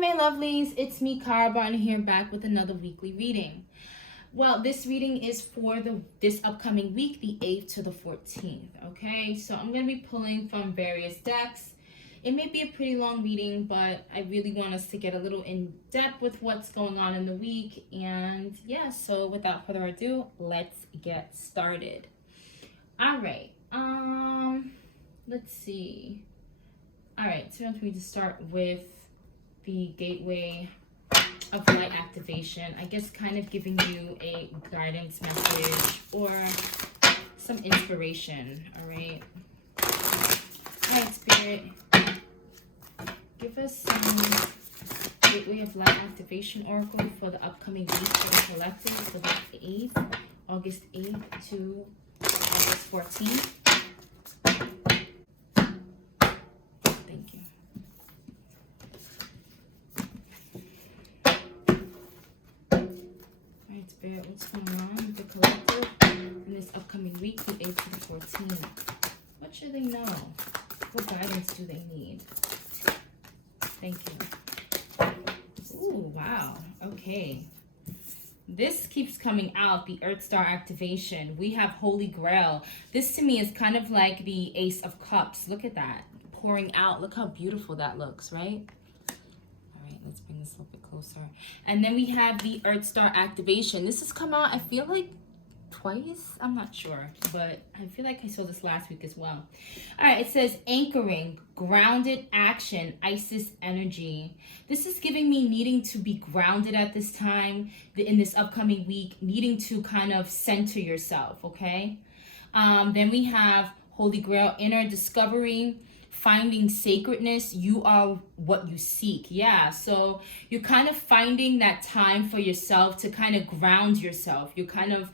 my lovelies, it's me, Cara Barton, here back with another weekly reading. Well, this reading is for this upcoming week, the 8th to the 14th, okay? So I'm going to be pulling from various decks. It may be a pretty long reading, but I really want us to get a little in depth with what's going on in the week. And yeah, so without further ado, let's get started. All right, let's see. All right, so I'm going to start with the Gateway of Light activation. I guess kind of giving you a guidance message or some inspiration, all right? All right, Spirit, give us some Gateway of Light activation oracle for the upcoming week for the collective, for the 8th, August 8th to August 14th. Thank you. Alright, Spirit, what's going on with the collective in this upcoming week, the 8th to the 14th? What should they know? What guidance do they need? Thank you. Ooh, wow. Okay. This keeps coming out, the Earth Star activation. We have Holy Grail. This to me is kind of like the Ace of Cups. Look at that. Pouring out. Look how beautiful that looks, right? All right, let's bring this a little bit closer. And then we have the Earth Star activation. This has come out, I feel like, twice. I'm not sure, but I feel like I saw this last week as well. All right, it says anchoring, grounded action, Isis energy. This is giving me needing to be grounded at this time, in this upcoming week, needing to kind of center yourself, okay? Then we have Holy Grail, inner discovery, finding sacredness. You are what you seek. Yeah, so you're kind of finding that time for yourself to kind of ground yourself. You're kind of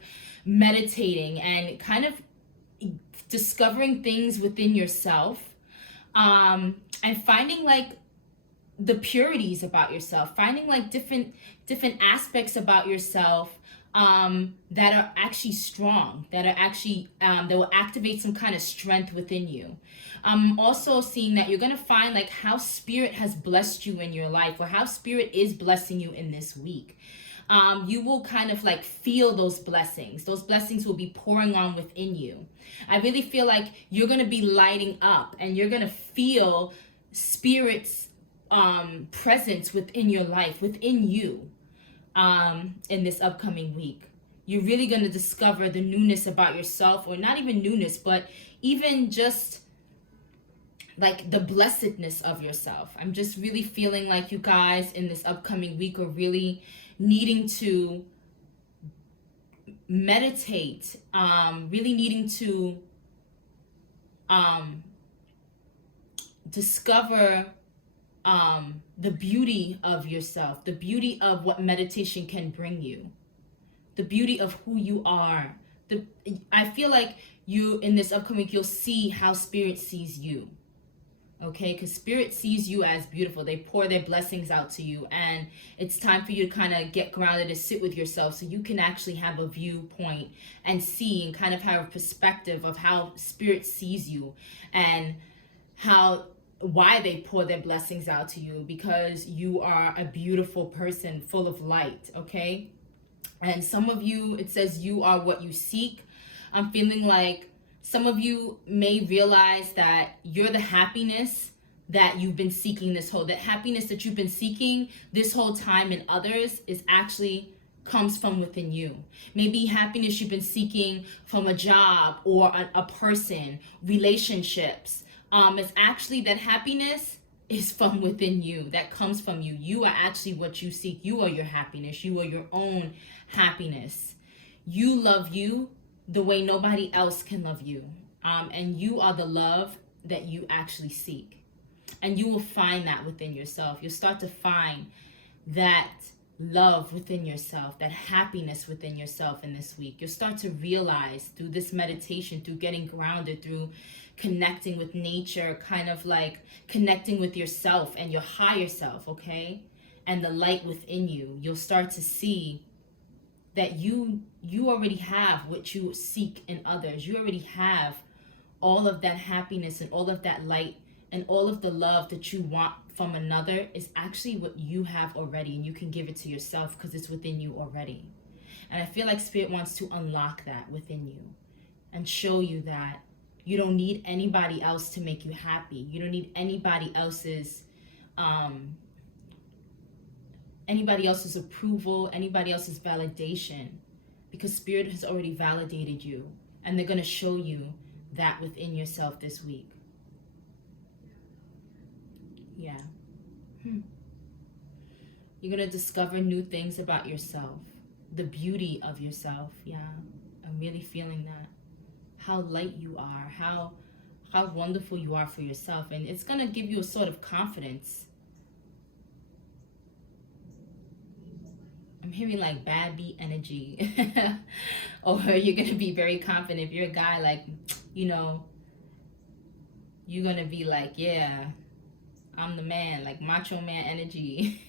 meditating and kind of discovering things within yourself, and finding like the purities about yourself, finding like different aspects about yourself that are actually strong, that are actually that will activate some kind of strength within you. I'm also seeing that you're gonna find like how Spirit has blessed you in your life, or how Spirit is blessing you in this week. You will kind of like feel those blessings. Those blessings will be pouring on within you. I really feel like you're going to be lighting up, and you're going to feel Spirit's presence within your life, within you, in this upcoming week. You're really going to discover the newness about yourself, or not even newness, but even just like the blessedness of yourself. I'm just really feeling like you guys in this upcoming week are really needing to meditate, really needing to discover the beauty of yourself, the beauty of what meditation can bring you, the beauty of who you are. I feel like you in this upcoming week, you'll see how Spirit sees you. Okay, because Spirit sees you as beautiful. They pour their blessings out to you, and it's time for you to kind of get grounded and sit with yourself so you can actually have a viewpoint and see and kind of have a perspective of how Spirit sees you, and why they pour their blessings out to you, because you are a beautiful person full of light. Okay, and some of you, it says you are what you seek. I'm feeling like some of you may realize that you're the happiness that you've been seeking that happiness that you've been seeking this whole time in others is actually comes from within you. Maybe happiness you've been seeking from a job or a person, relationships. It's actually that happiness is from within you, that comes from you. You are actually what you seek. You are your happiness. You are your own happiness. You love you the way nobody else can love you. And you are the love that you actually seek. And you will find that within yourself. You'll start to find that love within yourself, that happiness within yourself in this week. You'll start to realize through this meditation, through getting grounded, through connecting with nature, kind of like connecting with yourself and your higher self, okay? And the light within you. You'll start to see that you already have what you seek in others. You already have all of that happiness and all of that light and all of the love that you want from another is actually what you have already, and you can give it to yourself because it's within you already. And I feel like Spirit wants to unlock that within you and show you that you don't need anybody else to make you happy. You don't need anybody else's approval, anybody else's validation, because Spirit has already validated you, and they're going to show you that within yourself this week. Yeah. You're going to discover new things about yourself, the beauty of yourself. Yeah, I'm really feeling that. How light you are, how wonderful you are for yourself, and it's going to give you a sort of confidence. I'm hearing like bad beat energy. Or you're going to be very confident. If you're a guy, like, you know, you're going to be like, yeah, I'm the man, like macho man energy.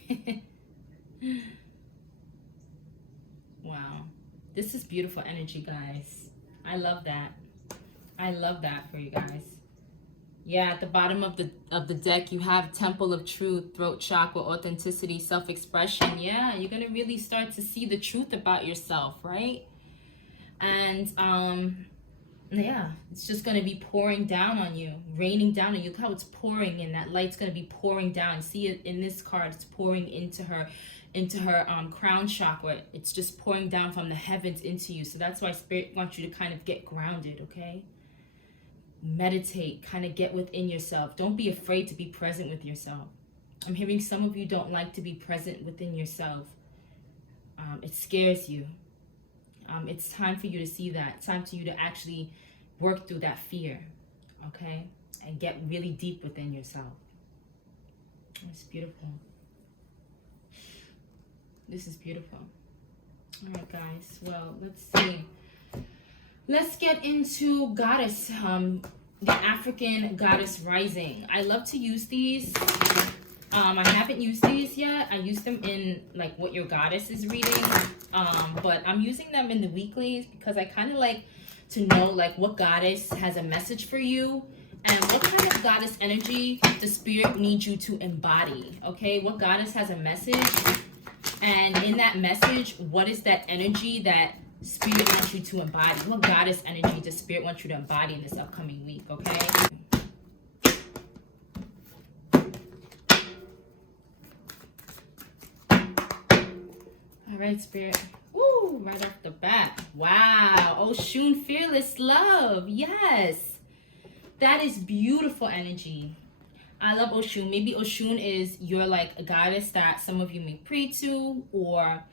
Wow. This is beautiful energy, guys. I love that. I love that for you guys. Yeah, at the bottom of the deck, you have Temple of Truth, Throat Chakra, Authenticity, Self-Expression. Yeah, you're going to really start to see the truth about yourself, right? And, yeah, it's just going to be pouring down on you, raining down on you. Look how it's pouring, and that light's going to be pouring down. See it in this card. It's pouring into her crown chakra. It's just pouring down from the heavens into you. So that's why Spirit wants you to kind of get grounded, okay? Meditate, kind of get within yourself. Don't be afraid to be present with yourself. I'm hearing some of you don't like to be present within yourself. It scares you. It's time for you to see that. It's time for you to actually work through that fear, okay? And get really deep within yourself. It's beautiful. This is beautiful. All right, guys. Well, let's see. Let's get into Goddess, the African Goddess Rising. I love to use these. I haven't used these yet. I use them in like what your goddess is reading. But I'm using them in the weeklies because I kind of like to know like what goddess has a message for you and what kind of goddess energy the Spirit needs you to embody. Okay, what goddess has a message, and in that message, what is that energy that Spirit wants you to embody? What goddess energy does Spirit want you to embody in this upcoming week, okay? All right, Spirit. Woo, right off the bat. Wow. Oshun, Fearless Love. Yes. That is beautiful energy. I love Oshun. Maybe Oshun is your like a goddess that some of you may pray to, or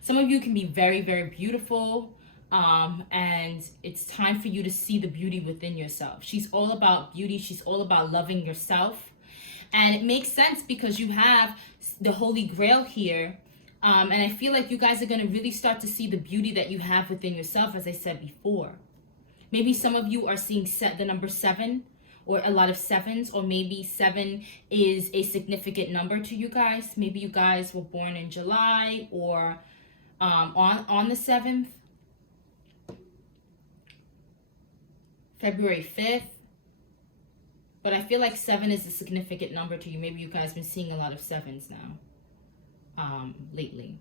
some of you can be very, very beautiful, and it's time for you to see the beauty within yourself. She's all about beauty. She's all about loving yourself. And it makes sense because you have the Holy Grail here. And I feel like you guys are going to really start to see the beauty that you have within yourself, as I said before. Maybe some of you are seeing the number 7, or a lot of 7s, or maybe 7 is a significant number to you guys. Maybe you guys were born in July, or on the 7th, February 5th. But I feel like 7 is a significant number to you. Maybe you guys have been seeing a lot of 7s now, lately.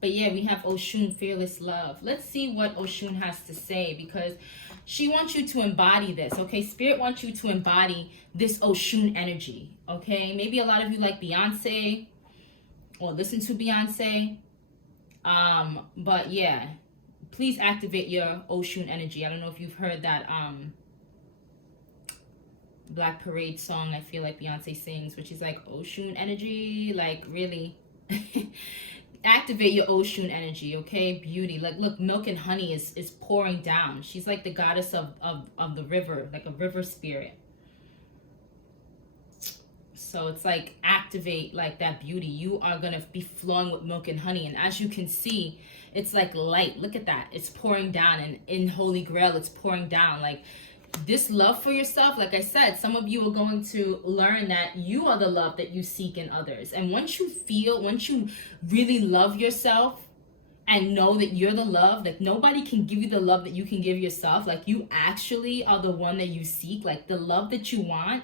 But yeah, we have Oshun, Fearless Love. Let's see what Oshun has to say, because she wants you to embody this, okay? Spirit wants you to embody this Oshun energy, okay? Maybe a lot of you like Beyonce or listen to Beyonce. But yeah, please activate your Oshun energy. I don't know if you've heard that Black Parade song I feel like Beyonce sings, which is like Oshun energy, like really. Activate your Oshun energy, okay? Beauty. Like, look, milk and honey is pouring down. She's like the goddess of the river, like a river spirit. So it's like activate like that beauty. You are going to be flowing with milk and honey. And as you can see, it's like light. Look at that. It's pouring down. And in Holy Grail, it's pouring down. Like this love for yourself, like I said, some of you are going to learn that you are the love that you seek in others. And once you really love yourself and know that you're the love, like nobody can give you the love that you can give yourself. Like you actually are the one that you seek. Like the love that you want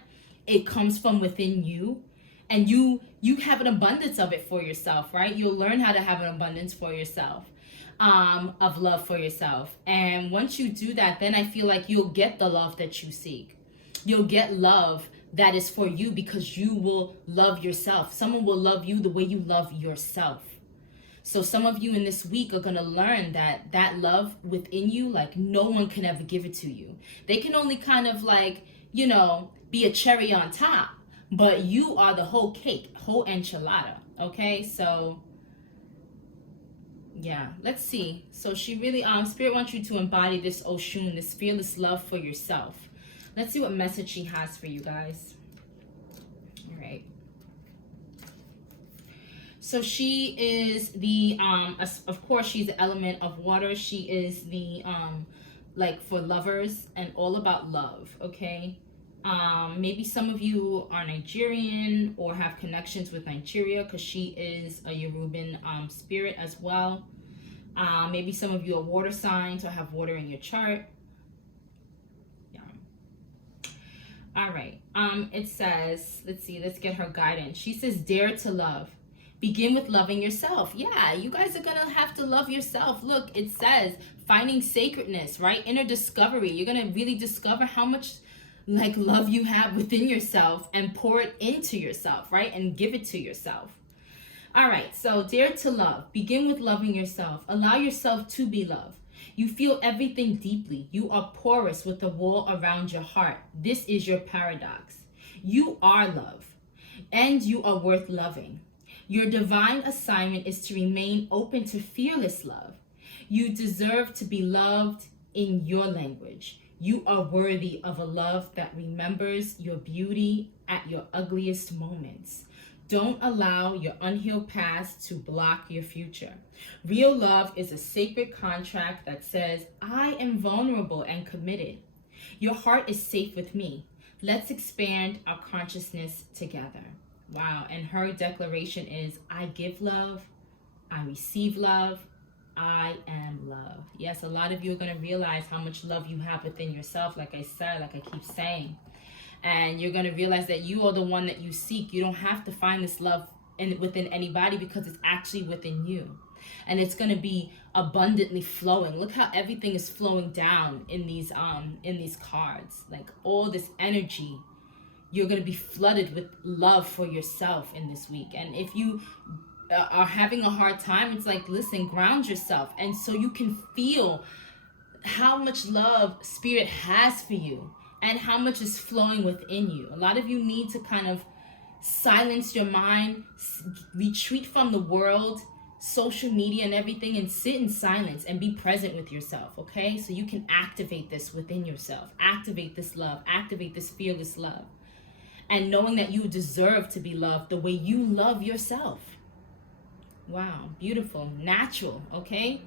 it comes from within you, and you have an abundance of it for yourself, right? You'll learn how to have an abundance for yourself, of love for yourself. And once you do that, then I feel like you'll get the love that you seek. You'll get love that is for you because you will love yourself. Someone will love you the way you love yourself. So some of you in this week are going to learn that that love within you, like, no one can ever give it to you. They can only kind of like, you know, be a cherry on top, but you are the whole cake, whole enchilada. Okay, so yeah, let's see. So she really, Spirit wants you to embody this Oshun, this fearless love for yourself. Let's see what message she has for you guys. All right. So she is the, of course, she's the element of water. She is the, like, for lovers and all about love, okay? Maybe some of you are Nigerian or have connections with Nigeria, because she is a Yoruban spirit as well. Maybe some of you are water signs or have water in your chart. Yeah. All right. It says, let's see, let's get her guidance. She says, dare to love. Begin with loving yourself. Yeah, you guys are going to have to love yourself. Look, it says finding sacredness, right? Inner discovery. You're going to really discover how much like love you have within yourself and pour it into yourself, right? And give it to yourself. All right, so dare to love. Begin with loving yourself. Allow yourself to be loved. You feel everything deeply. You are porous with the wall around your heart. This is your paradox. You are love, and you are worth loving. Your divine assignment is to remain open to fearless love. You deserve to be loved in your language. You are worthy of a love that remembers your beauty at your ugliest moments. Don't allow your unhealed past to block your future. Real love is a sacred contract that says, I am vulnerable and committed. Your heart is safe with me. Let's expand our consciousness together. Wow. And her declaration is, I give love, I receive love, I am love. Yes, a lot of you are going to realize how much love you have within yourself, like I said, like I keep saying. And you're going to realize that you are the one that you seek. You don't have to find this love within anybody, because it's actually within you. And it's going to be abundantly flowing. Look how everything is flowing down in these cards. Like all this energy, you're going to be flooded with love for yourself in this week. And if you are having a hard time, it's like, listen, ground yourself. And so you can feel how much love Spirit has for you and how much is flowing within you. A lot of you need to kind of silence your mind, retreat from the world, social media and everything, and sit in silence and be present with yourself, okay? So you can activate this within yourself. Activate this love. Activate this fearless love. And knowing that you deserve to be loved the way you love yourself. Wow, beautiful, natural, okay?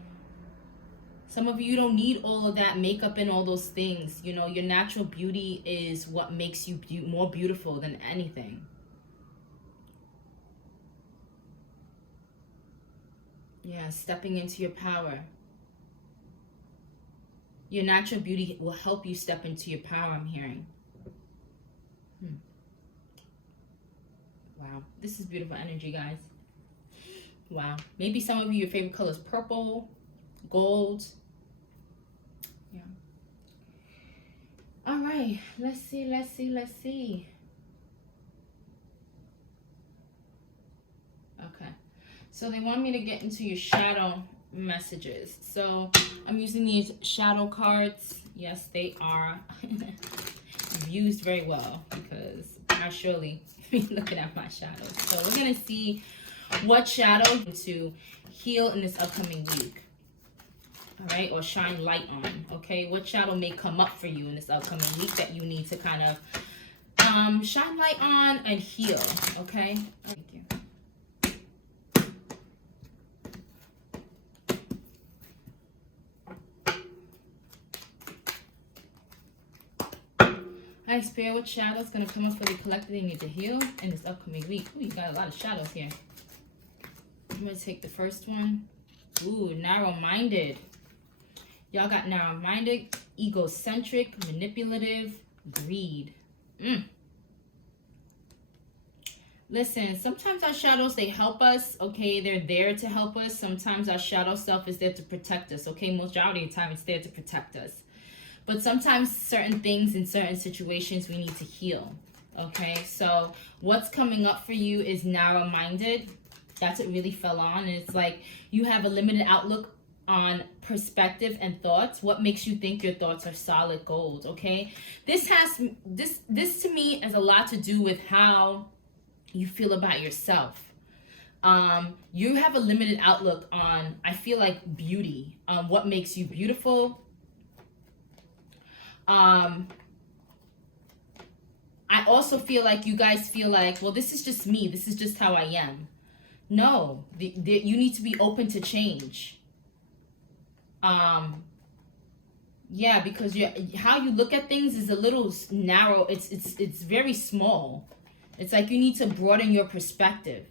Some of you don't need all of that makeup and all those things. You know, your natural beauty is what makes you more beautiful than anything. Yeah, stepping into your power. Your natural beauty will help you step into your power, I'm hearing. Wow, this is beautiful energy, guys. Wow. Maybe some of you, your favorite color is purple, gold. Yeah. All right, let's see. Okay. So they want me to get into your shadow messages. So I'm using these shadow cards. Yes, they are used very well, because I surely be looking at my shadows. So we're going to see what shadow to heal in this upcoming week. All right, or shine light on. Okay, what shadow may come up for you in this upcoming week that you need to kind of shine light on and heal. Okay, thank you. Hi, Spirit, what shadow is going to come up for the collective they need to heal in this upcoming week? Ooh, you got a lot of shadows here. I'm going to take the first one. Ooh, narrow-minded. Y'all got narrow-minded, egocentric, manipulative, greed. Listen, sometimes our shadows, they help us, okay? They're there to help us. Sometimes our shadow self is there to protect us, okay? Majority of the time, it's there to protect us. But sometimes certain things in certain situations, we need to heal, okay? So what's coming up for you is narrow-minded. That's what really fell on. And it's like you have a limited outlook on perspective and thoughts. What makes you think your thoughts are solid gold, okay? This to me has a lot to do with how you feel about yourself. You have a limited outlook on, I feel like, beauty, what makes you beautiful. I also feel like you guys feel like, well, this is just me. This is just how I am. No, you need to be open to change. Yeah, because how you look at things is a little narrow. It's very small. It's like you need to broaden your perspective,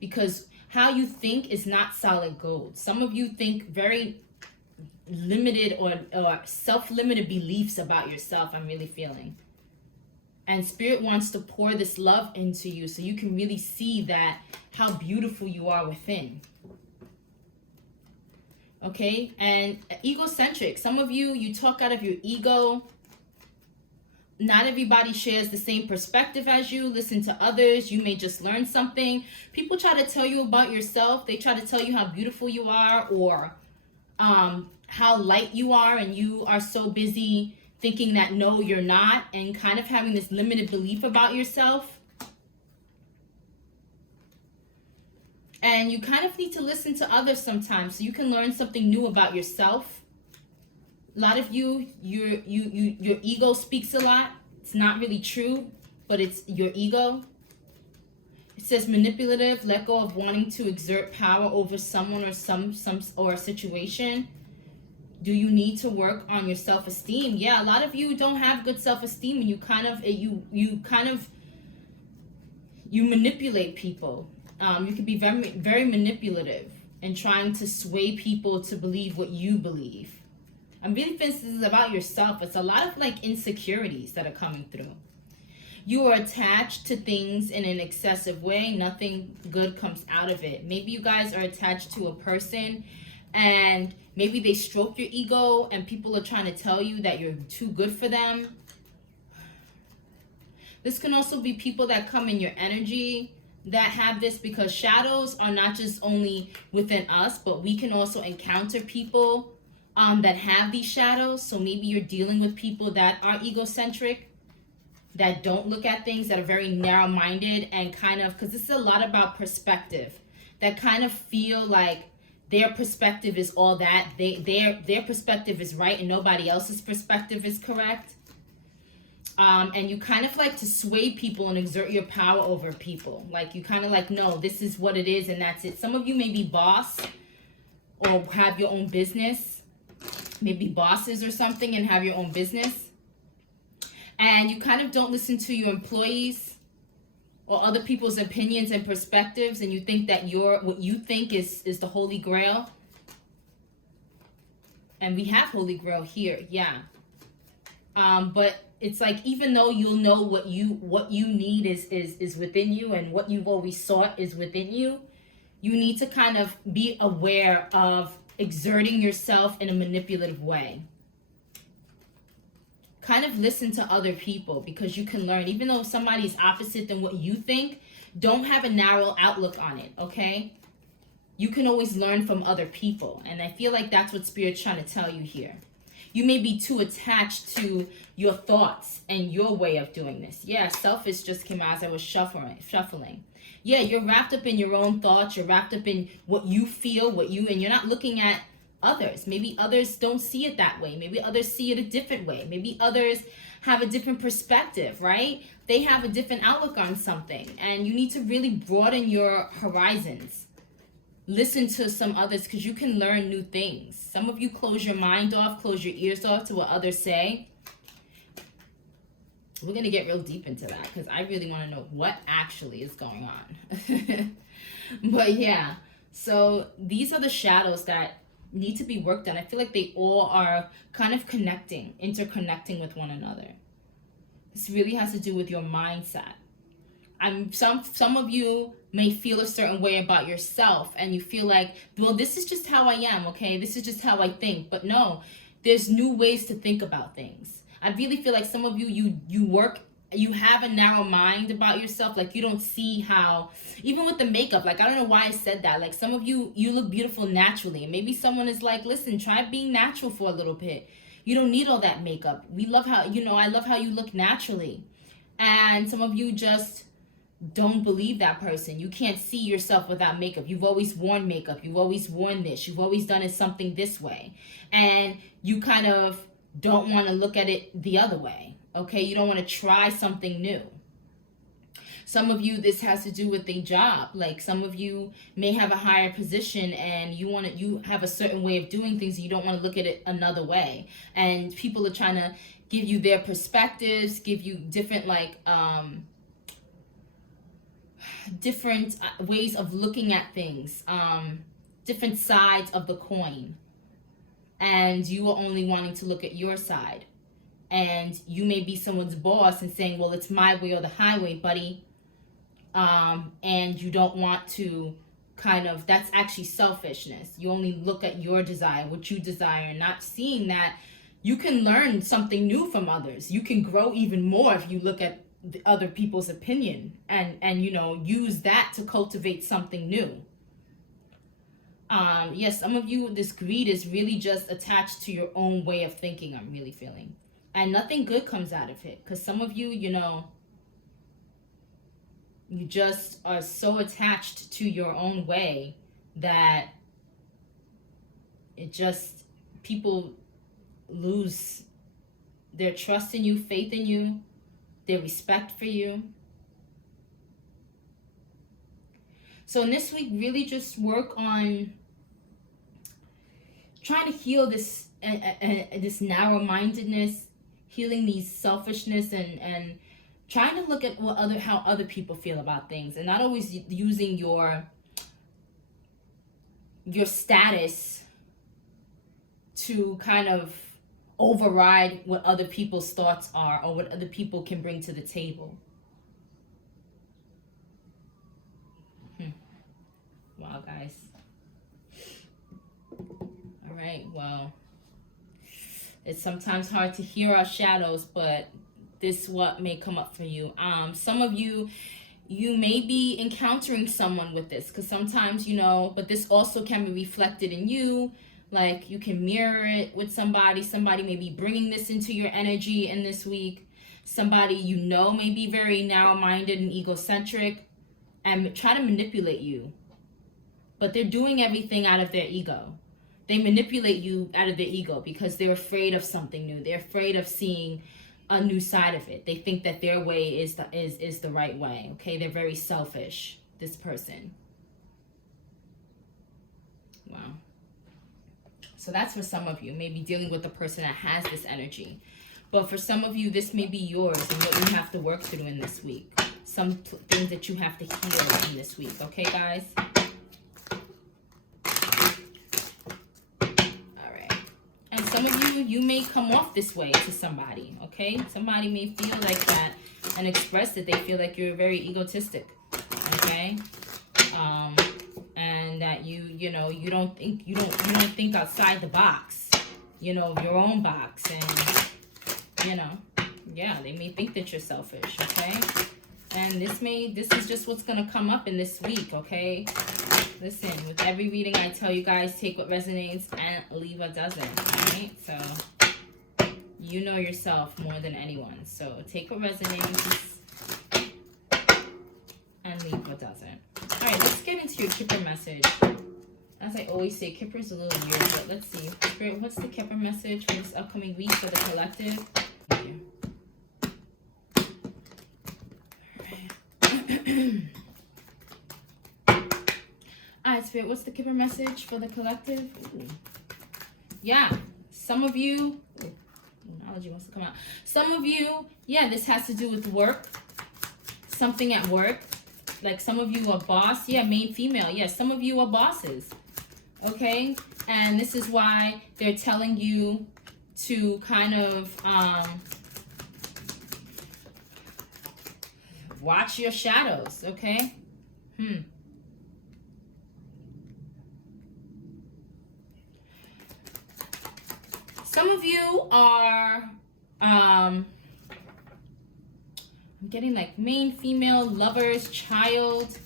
because how you think is not solid gold. Some of you think very limited or self-limited beliefs about yourself, I'm really feeling. And Spirit wants to pour this love into you so you can really see that how beautiful you are within. Okay? And egocentric. Some of you, you talk out of your ego. Not everybody shares the same perspective as you. Listen to others. You may just learn something. People try to tell you about yourself. They try to tell you how beautiful you are, or how light you are, and you are so busy thinking that no, you're not, and kind of having this limited belief about yourself. And you kind of need to listen to others sometimes so you can learn something new about yourself. A lot of you, your ego speaks a lot. It's not really true, but it's your ego. It says manipulative, let go of wanting to exert power over someone or some or a situation. Do you need to work on your self-esteem? Yeah, a lot of you don't have good self-esteem, and you manipulate people. You can be very, very manipulative and trying to sway people to believe what you believe. I'm really thinking this is about yourself. It's a lot of like insecurities that are coming through. You are attached to things in an excessive way. Nothing good comes out of it. Maybe you guys are attached to a person, and maybe they stroke your ego, and people are trying to tell you that you're too good for them. This can also be people that come in your energy that have this, because shadows are not just only within us, but we can also encounter people that have these shadows. So maybe you're dealing with people that are egocentric, that don't look at things, that are very narrow-minded, and kind of, because this is a lot about perspective, that kind of feel like their perspective is all that. Their perspective is right and nobody else's perspective is correct. And you kind of like to sway people and exert your power over people. Like you kind of like, no, this is what it is and that's it. Some of you may be boss or have your own business. Maybe bosses or something and have your own business. And you kind of don't listen to your employees or other people's opinions and perspectives, and you think that what you think is the Holy Grail. And we have Holy Grail here, yeah. But it's like, even though you'll know what you need is within you, and what you've always sought is within you, you need to kind of be aware of exerting yourself in a manipulative way. Kind of listen to other people, because you can learn. Even though somebody's opposite than what you think, don't have a narrow outlook on it, okay? You can always learn from other people. And I feel like that's what Spirit's trying to tell you here. You may be too attached to your thoughts and your way of doing this. Yeah, selfish just came out as I was shuffling. Yeah, you're wrapped up in your own thoughts. You're wrapped up in what you feel, and you're not looking at others. Maybe others don't see it that way. Maybe others see it a different way. Maybe others have a different perspective, right? They have a different outlook on something, and you need to really broaden your horizons. Listen to some others, because you can learn new things. Some of you close your mind off, close your ears off to what others say. We're going to get real deep into that, because I really want to know what actually is going on. But yeah, so these are the shadows that need to be worked on. I feel like they all are kind of interconnecting with one another. This really has to do with your mindset. Some of you may feel a certain way about yourself, and you feel like, well, this is just how I am, okay? This is just how I think. But no, there's new ways to think about things. I really feel like some of you, you have a narrow mind about yourself. Like, you don't see how, even with the makeup, like, I don't know why I said that. Like, some of you look beautiful naturally. And maybe someone is like, listen, try being natural for a little bit. You don't need all that makeup. We love how, I love how you look naturally. And some of you just don't believe that person. You can't see yourself without makeup. You've always worn makeup. You've always worn this. You've always done it something this way. And you kind of don't want to look at it the other way. Okay? You don't want to try something new. Some of you, this has to do with a job. Like, some of you may have a higher position, and you have a certain way of doing things, and you don't want to look at it another way. And people are trying to give you their perspectives, give you different, like, different ways of looking at things, different sides of the coin, and you are only wanting to look at your side. And you may be someone's boss and saying, well, it's my way or the highway, buddy. And you don't want to that's actually selfishness. You only look at your desire, what you desire, not seeing that you can learn something new from others. You can grow even more if you look at the other people's opinion and use that to cultivate something new. Yes, some of you, this greed is really just attached to your own way of thinking, I'm really feeling. And nothing good comes out of it. Because some of you, you just are so attached to your own way that people lose their trust in you, faith in you, their respect for you. So in this week, really just work on trying to heal this narrow-mindedness, healing these selfishness, and trying to look at how other people feel about things, and not always using your status to kind of override what other people's thoughts are or what other people can bring to the table. Wow, guys. All right, well, it's sometimes hard to hear our shadows, but this what may come up for you. Some of you may be encountering someone with this, because sometimes, but this also can be reflected in you. Like, you can mirror it with somebody. Somebody may be bringing this into your energy in this week. Somebody may be very narrow-minded and egocentric and try to manipulate you. But they're doing everything out of their ego. They manipulate you out of their ego because they're afraid of something new. They're afraid of seeing a new side of it. They think that their way is the right way. Okay, they're very selfish, this person. Wow. So that's for some of you, maybe dealing with a person that has this energy. But for some of you, this may be yours and what you have to work through in this week. Some things that you have to heal in this week. Okay, guys? Some of you may come off this way to somebody, okay? Somebody may feel like that and express that they feel like you're very egotistic, okay? And that you don't think outside the box, your own box, and yeah, they may think that you're selfish, okay? And this is just what's gonna come up in this week, okay? Listen, with every reading I tell you guys, take what resonates and leave what doesn't, right? So, you know yourself more than anyone. So, take what resonates and leave what doesn't. All right, let's get into your Kipper message. As I always say, Kipper's a little weird, but let's see. Spirit, what's the Kipper message for this upcoming week for the collective? Thank you. Alright, Spirit, what's the Kipper message for the collective? Ooh. Yeah, some of you, Moonology wants to come out. Some of you, yeah, this has to do with work, something at work. Like, some of you are boss, yeah, main female, yeah, some of you are bosses, okay? And this is why they're telling you to kind of, watch your shadows, okay? Some of you are, I'm getting like main, female, lovers, child.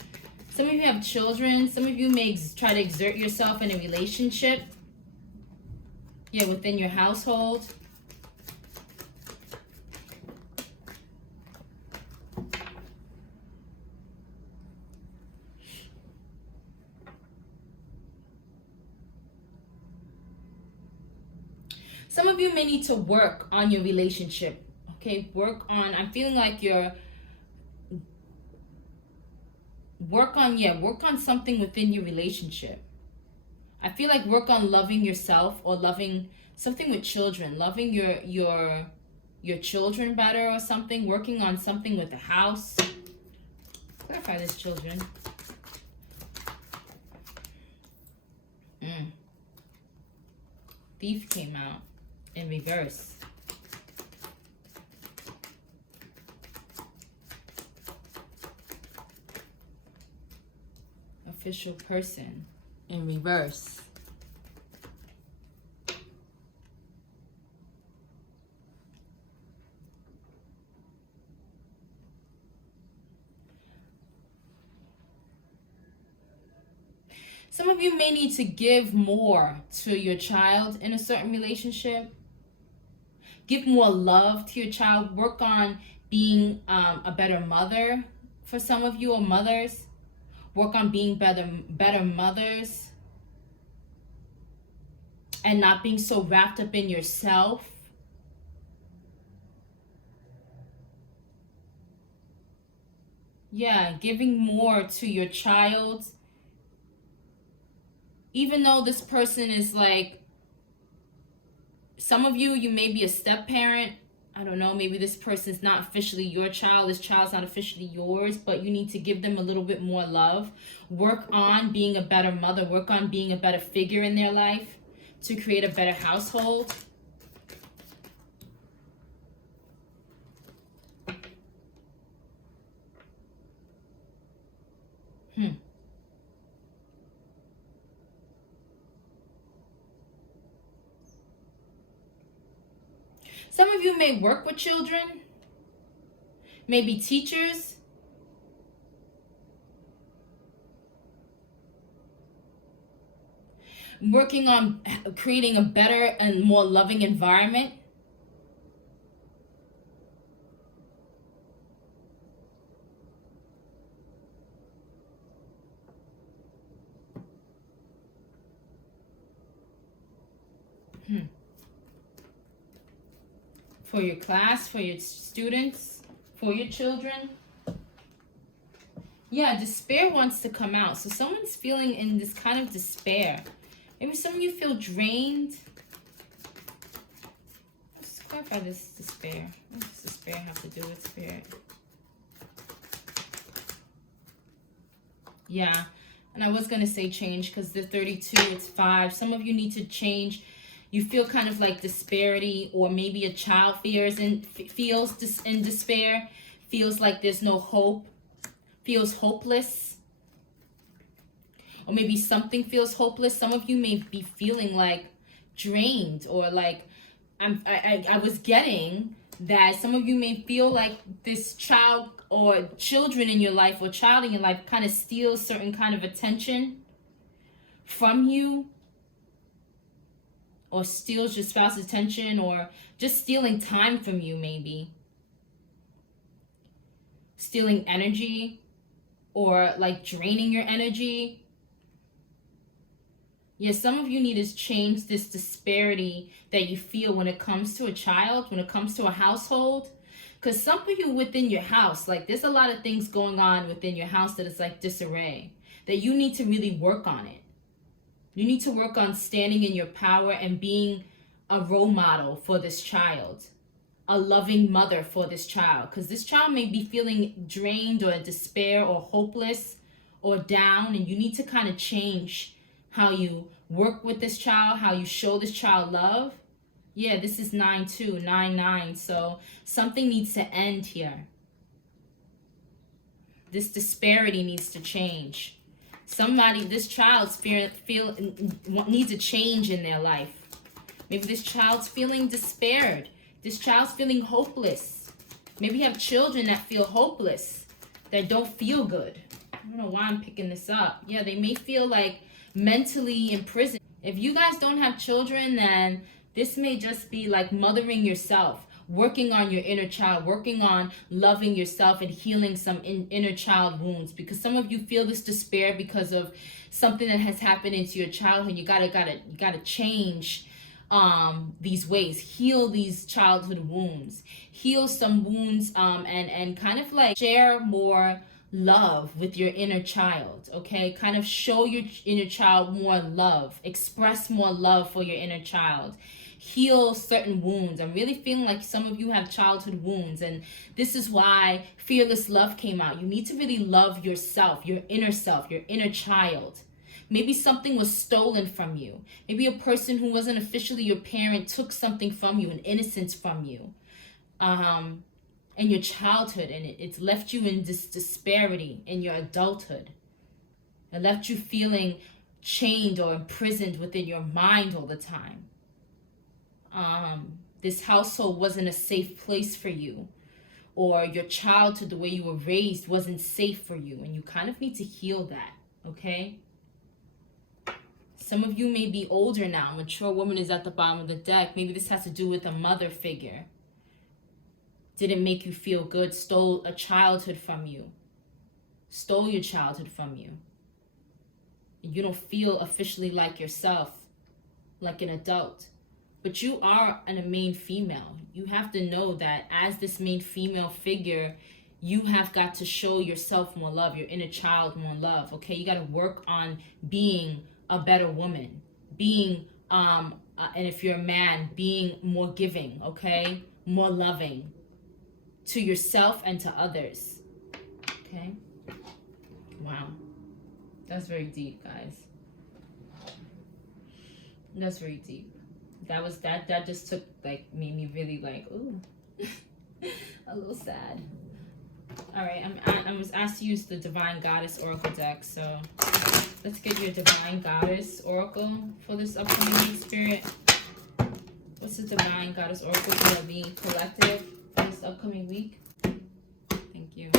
Some of you have children. Some of you may try to exert yourself in a relationship. Yeah, within your household. Some of you may need to work on your relationship. Okay, I'm feeling like work on something within your relationship. I feel like work on loving yourself, or loving something with children, loving your children better or something, working on something with the house. Clarify this, children. Thief came out in reverse. Official person in reverse. Some of you may need to give more to your child in a certain relationship. Give more love to your child. Work on being a better mother for some of you, or mothers. Work on being better mothers. And not being so wrapped up in yourself. Yeah, giving more to your child. Even though this person is like, some of you may be a step parent. I don't know, maybe this person's not officially your child. This child's not officially yours, but you need to give them a little bit more love. Work on being a better mother. Work on being a better figure in their life to create a better household. Some of you may work with children, maybe teachers. Working on creating a better and more loving environment. For your class, for your students, for your children. Yeah, despair wants to come out. So someone's feeling in this kind of despair. Maybe some of you feel drained. Let's clarify this despair. What does despair have to do with spirit? Yeah, and I was going to say change because the 32, it's 5. Some of you need to change. You feel kind of like disparity, or maybe a child feels in despair, feels like there's no hope, feels hopeless, or maybe something feels hopeless. Some of you may be feeling like drained, or like I was getting that some of you may feel like this child or children in your life, or child in your life, kind of steals certain kind of attention from you, or steals your spouse's attention, or just stealing time from you, maybe. Stealing energy, or like draining your energy. Yeah, some of you need to change this disparity that you feel when it comes to a child, when it comes to a household. Because some of you within your house, like there's a lot of things going on within your house that is like disarray, that you need to really work on it. You need to work on standing in your power and being a role model for this child, a loving mother for this child, because this child may be feeling drained or in despair or hopeless or down, and you need to kind of change how you work with this child, how you show this child love. Yeah, this is 9-2, 9-9, so something needs to end here. this disparity needs to change. Somebody, this child's needs a change in their life. Maybe this child's feeling despaired. This child's feeling hopeless. Maybe you have children that feel hopeless, that don't feel good. I don't know why I'm picking this up. Yeah, they may feel like mentally imprisoned. If you guys don't have children, then this may just be like mothering yourself, working on your inner child, working on loving yourself and healing some inner child wounds. Because some of you feel this despair because of something that has happened into your childhood. You gotta change these ways, heal these childhood wounds, heal some wounds, and kind of like share more love with your inner child. Okay, kind of show your inner child more love, express more love for your inner child, heal certain wounds. I'm really feeling like some of you have childhood wounds, and this is why fearless love came out. You need to really love yourself, your inner child. Maybe something was stolen from you. Maybe a person who wasn't officially your parent took something from you, an innocence from you, in your childhood, and it's left you in this disparity in your adulthood. It left you feeling chained or imprisoned within your mind all the time. This household wasn't a safe place for you, or your childhood, the way you were raised, wasn't safe for you, and you kind of need to heal that, okay? Some of you may be older now. Mature woman is at the bottom of the deck. Maybe this has to do with a mother figure. Didn't make you feel good, stole a childhood from you, stole your childhood from you. You don't feel officially like yourself, like an adult. But you are a main female. You have to know that as this main female figure, you have got to show yourself more love, your inner child more love, okay? You got to work on being a better woman, being, and if you're a man, being more giving, okay? More loving to yourself and to others, okay? Wow. That's very deep, guys. That's very deep. That just took, like, made me really like, ooh, a little sad. All right, I was asked to use the Divine Goddess Oracle deck, so let's get your Divine Goddess Oracle for this upcoming week, Spirit. What's the Divine Goddess Oracle for the collective for this upcoming week? Thank you.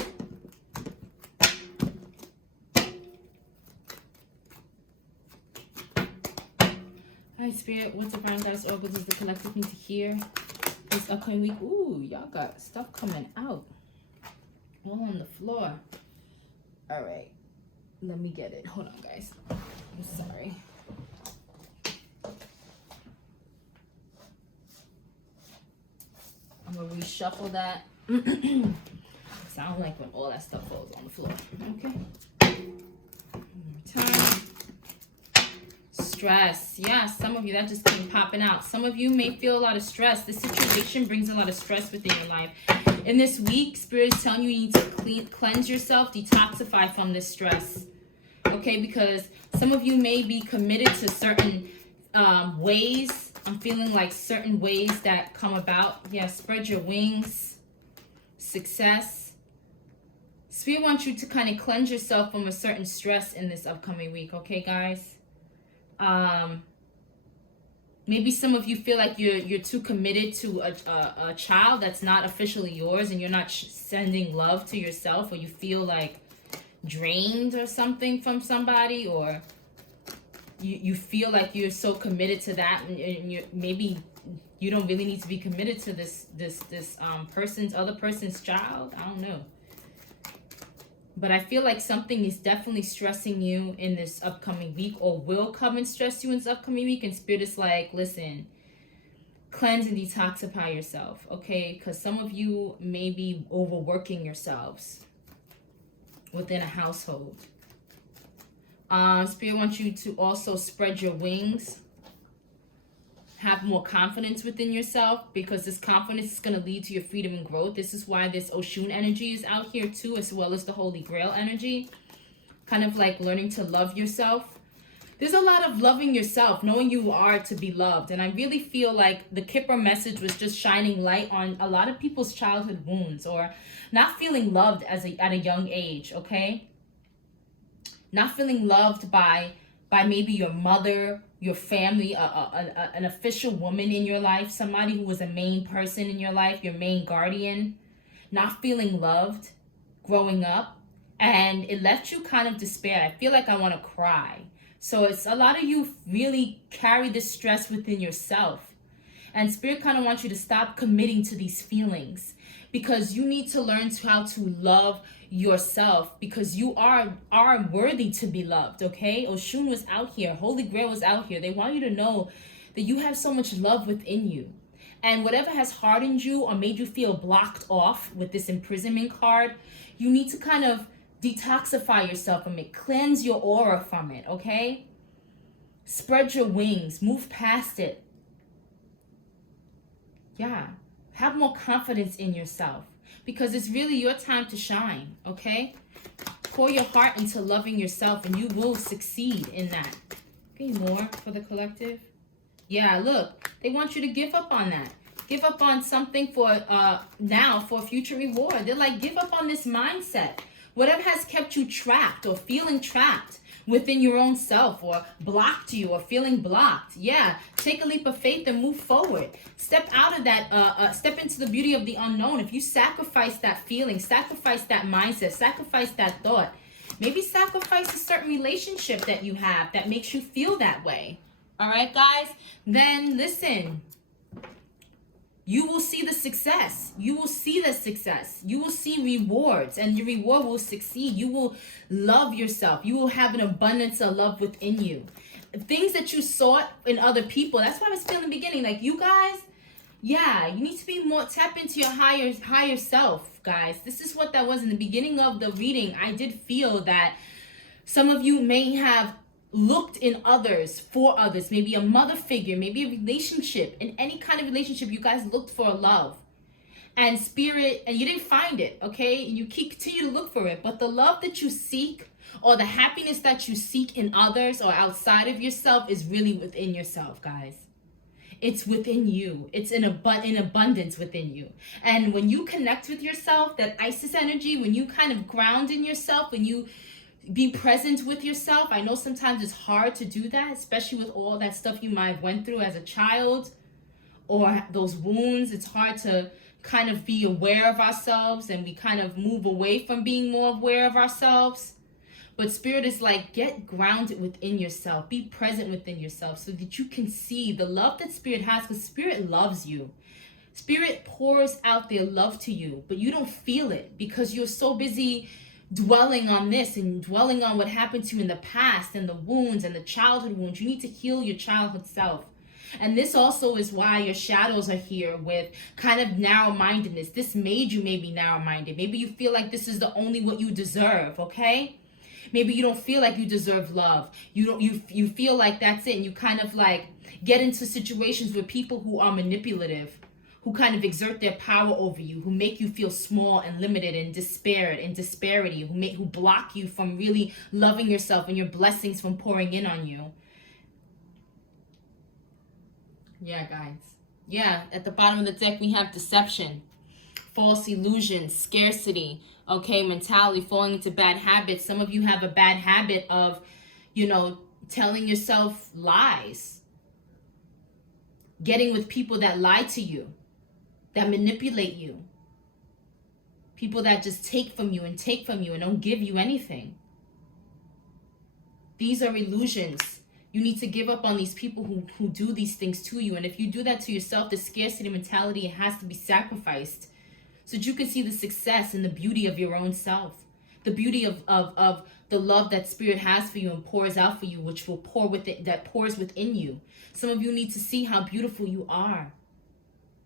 All right, Spirit, what Divine Goddess Oracle does the collective need to hear this upcoming week? Ooh, y'all got stuff coming out. All on the floor. All right, let me get it. Hold on, guys. I'm sorry. I'm gonna reshuffle that. Sound like when all that stuff falls on the floor. Okay. One more time. Stress. Yeah, some of you, that just came popping out. Some of you may feel a lot of stress. This situation brings a lot of stress within your life. In this week, Spirit is telling you you need to cleanse yourself, detoxify from this stress. Okay, because some of you may be committed to certain ways. I'm feeling like certain ways that come about. Yeah, spread your wings. Success. Spirit wants you to kind of cleanse yourself from a certain stress in this upcoming week. Okay, guys? Maybe some of you feel like you're too committed to a child that's not officially yours, and you're not sending love to yourself, or you feel like drained or something from somebody, or you feel like you're so committed to that, and maybe you don't really need to be committed to this other person's child. I don't know. But I feel like something is definitely stressing you in this upcoming week, or will come and stress you in this upcoming week. And Spirit is like, listen, cleanse and detoxify yourself, okay? Because some of you may be overworking yourselves within a household. Spirit wants you to also spread your wings. Have more confidence within yourself, because this confidence is going to lead to your freedom and growth. This is why this Oshun energy is out here too, as well as the Holy Grail energy. Kind of like learning to love yourself. There's a lot of loving yourself, knowing you are to be loved. And I really feel like the Kipper message was just shining light on a lot of people's childhood wounds or not feeling loved at a young age, okay? Not feeling loved by maybe your mother, your family, an official woman in your life, somebody who was a main person in your life, your main guardian. Not feeling loved growing up. And it left you kind of despair. I feel like I want to cry. So it's a lot of you really carry this stress within yourself. And Spirit kind of wants you to stop committing to these feelings because you need to learn how to love yourself because you are worthy to be loved, okay? Oshun was out here. Holy Grail was out here. They want you to know that you have so much love within you. And whatever has hardened you or made you feel blocked off with this imprisonment card, you need to kind of detoxify yourself from it. Cleanse your aura from it, okay? Spread your wings. Move past it. Yeah. Have more confidence in yourself because it's really your time to shine, okay? Pour your heart into loving yourself and you will succeed in that. Okay, more for the collective. Yeah, look, they want you to give up on that. Give up on something for now for future reward. They're like, give up on this mindset. Whatever has kept you trapped or feeling trapped within your own self or blocked you or feeling blocked. Yeah, take a leap of faith and move forward. Step out of that, step into the beauty of the unknown. If you sacrifice that feeling, sacrifice that mindset, sacrifice that thought, maybe sacrifice a certain relationship that you have that makes you feel that way. All right, guys? Then listen. You will see the success. You will see the success. You will see rewards and your reward will succeed. You will love yourself. You will have an abundance of love within you. Things that you sought in other people. That's what I was feeling in the beginning. Like you guys, yeah, you need to be more, tap into your higher self, guys. This is what that was in the beginning of the reading. I did feel that some of you may have looked in others for others, maybe a mother figure, maybe a relationship, in any kind of relationship you guys looked for love and Spirit and you didn't find it, okay? And you continue to look for it, but the love that you seek or the happiness that you seek in others or outside of yourself is really within yourself, guys. It's within you. It's in abundance within you. And when you connect with yourself, that Isis energy, when you kind of ground in yourself, when you be present with yourself. I know sometimes it's hard to do that, especially with all that stuff you might have went through as a child or those wounds. It's hard to kind of be aware of ourselves and we kind of move away from being more aware of ourselves. But Spirit is like, get grounded within yourself. Be present within yourself so that you can see the love that Spirit has, because Spirit loves you. Spirit pours out their love to you, but you don't feel it because you're so busy dwelling on this and dwelling on what happened to you in the past and the wounds and the childhood wounds. You need to heal your childhood self. And this also is why your shadows are here with kind of narrow-mindedness. This made you maybe narrow-minded. Maybe you feel like this is the only what you deserve, okay? Maybe you don't feel like you deserve love. You feel like that's it. And you kind of like get into situations with people who are manipulative, who kind of exert their power over you, who make you feel small and limited and despaired and disparity, who block you from really loving yourself and your blessings from pouring in on you. Yeah, guys. Yeah, at the bottom of the deck, we have deception, false illusions, scarcity, okay, mentality, falling into bad habits. Some of you have a bad habit of, telling yourself lies, getting with people that lie to you, that manipulate you, people that just take from you and don't give you anything. These are illusions. You need to give up on these people who do these things to you. And if you do that to yourself, the scarcity mentality, it has to be sacrificed so that you can see the success and the beauty of your own self, the beauty of the love that Spirit has for you and pours out for you, which will pours within you. Some of you need to see how beautiful you are.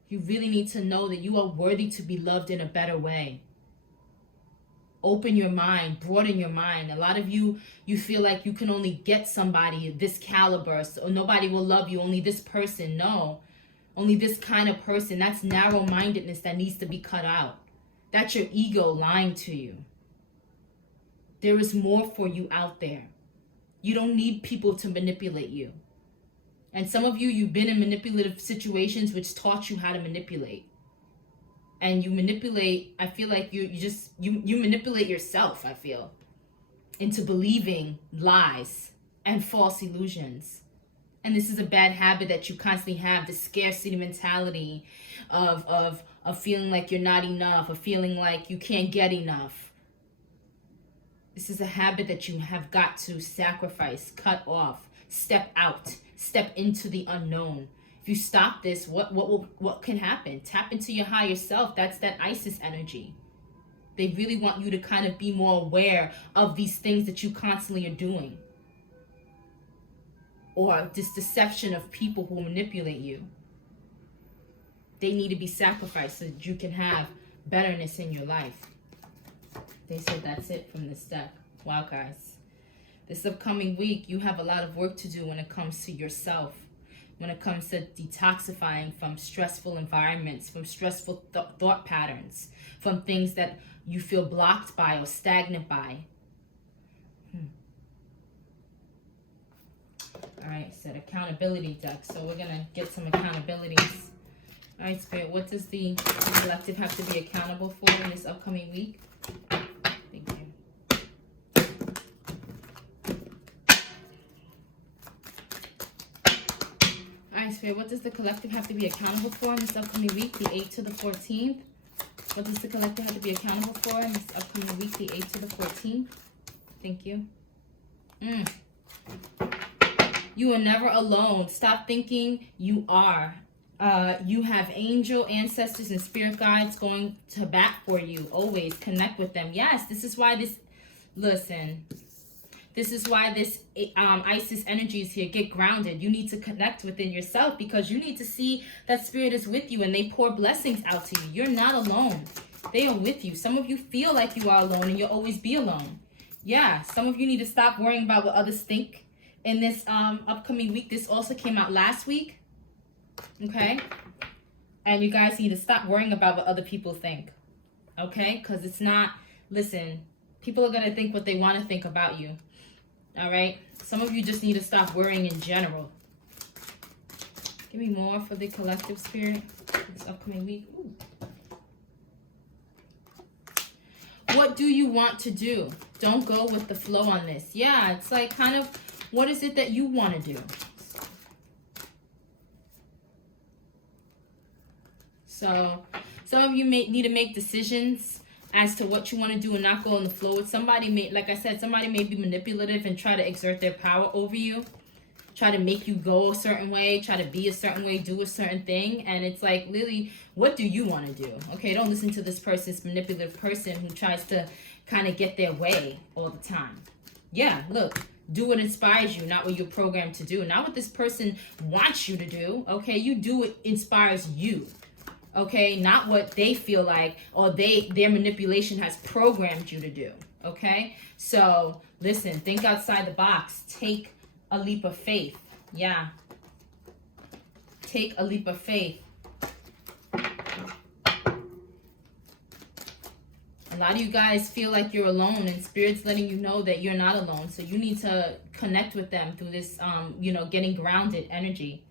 You really need to know that you are worthy to be loved in a better way. Open your mind, broaden your mind. A lot of you feel like you can only get somebody this caliber, so nobody will love you, only this person. No, only this kind of person. That's narrow-mindedness that needs to be cut out. That's your ego lying to you. There is more for you out there. You don't need people to manipulate you. And some of you, you've been in manipulative situations which taught you how to manipulate. And you manipulate, I feel like you manipulate yourself, I feel, into believing lies and false illusions. And this is a bad habit that you constantly have, the scarcity mentality of feeling like you're not enough, of feeling like you can't get enough. This is a habit that you have got to sacrifice, cut off, step out, step into the unknown. If you stop this, what can happen? Tap into your higher self. That's that Isis energy. They really want you to kind of be more aware of these things that you constantly are doing. Or this deception of people who manipulate you. They need to be sacrificed so that you can have betterness in your life. They said that's it from this deck. Wow, guys. This upcoming week, you have a lot of work to do when it comes to yourself. When it comes to detoxifying from stressful environments, from stressful thought patterns, from things that you feel blocked by or stagnant by. All right, said accountability deck. So we're going to get some accountabilities. All right, Spirit, what does the collective have to be accountable for in this upcoming week? Thank you. All right, Spirit, what does the collective have to be accountable for in this upcoming week, the 8th to the 14th? What does the collective have to be accountable for in this upcoming week, the 8th to the 14th? Thank you. You are never alone. Stop thinking you are. You have angel, ancestors, and spirit guides going to bat for you. Always connect with them. Yes, this is why this... Listen. This is why this Isis energy is here. Get grounded. You need to connect within yourself because you need to see that spirit is with you and they pour blessings out to you. You're not alone. They are with you. Some of you feel like you are alone and you'll always be alone. Yeah, some of you need to stop worrying about what others think in this upcoming week. This also came out last week. Okay? And you guys need to stop worrying about what other people think. Okay? Because it's not... Listen, people are going to think what they want to think about you. All right? Some of you just need to stop worrying in general. Give me more for the collective spirit this upcoming week. Ooh. What do you want to do? Don't go with the flow on this. Yeah, it's like kind of, what is it that you want to do? So, some of you may need to make decisions as to what you want to do and not go in the flow with somebody. Like I said, somebody may be manipulative and try to exert their power over you. Try to make you go a certain way, try to be a certain way, do a certain thing. And it's like, Lily, what do you want to do? Okay, don't listen to this person's manipulative person who tries to kind of get their way all the time. Yeah, look, do what inspires you, not what you're programmed to do. Not what this person wants you to do, okay? You do what inspires you, okay? Not what they feel like or their manipulation has programmed you to do, okay? So, listen, think outside the box. Take a leap of faith. Yeah. Take a leap of faith. A lot of you guys feel like you're alone and Spirit's letting you know that you're not alone. So you need to connect with them through this, getting grounded energy.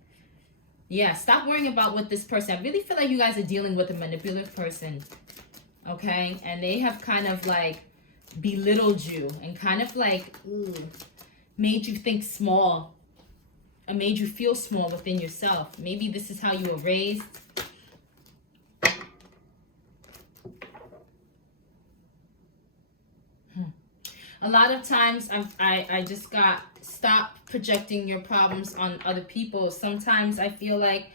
Yeah, stop worrying about what this person... I really feel like you guys are dealing with a manipulative person. Okay? And they have kind of like belittled you and kind of like... made you think small and made you feel small within yourself. Maybe this is how you were raised. A lot of times I just got, stop projecting your problems on other people. Sometimes I feel like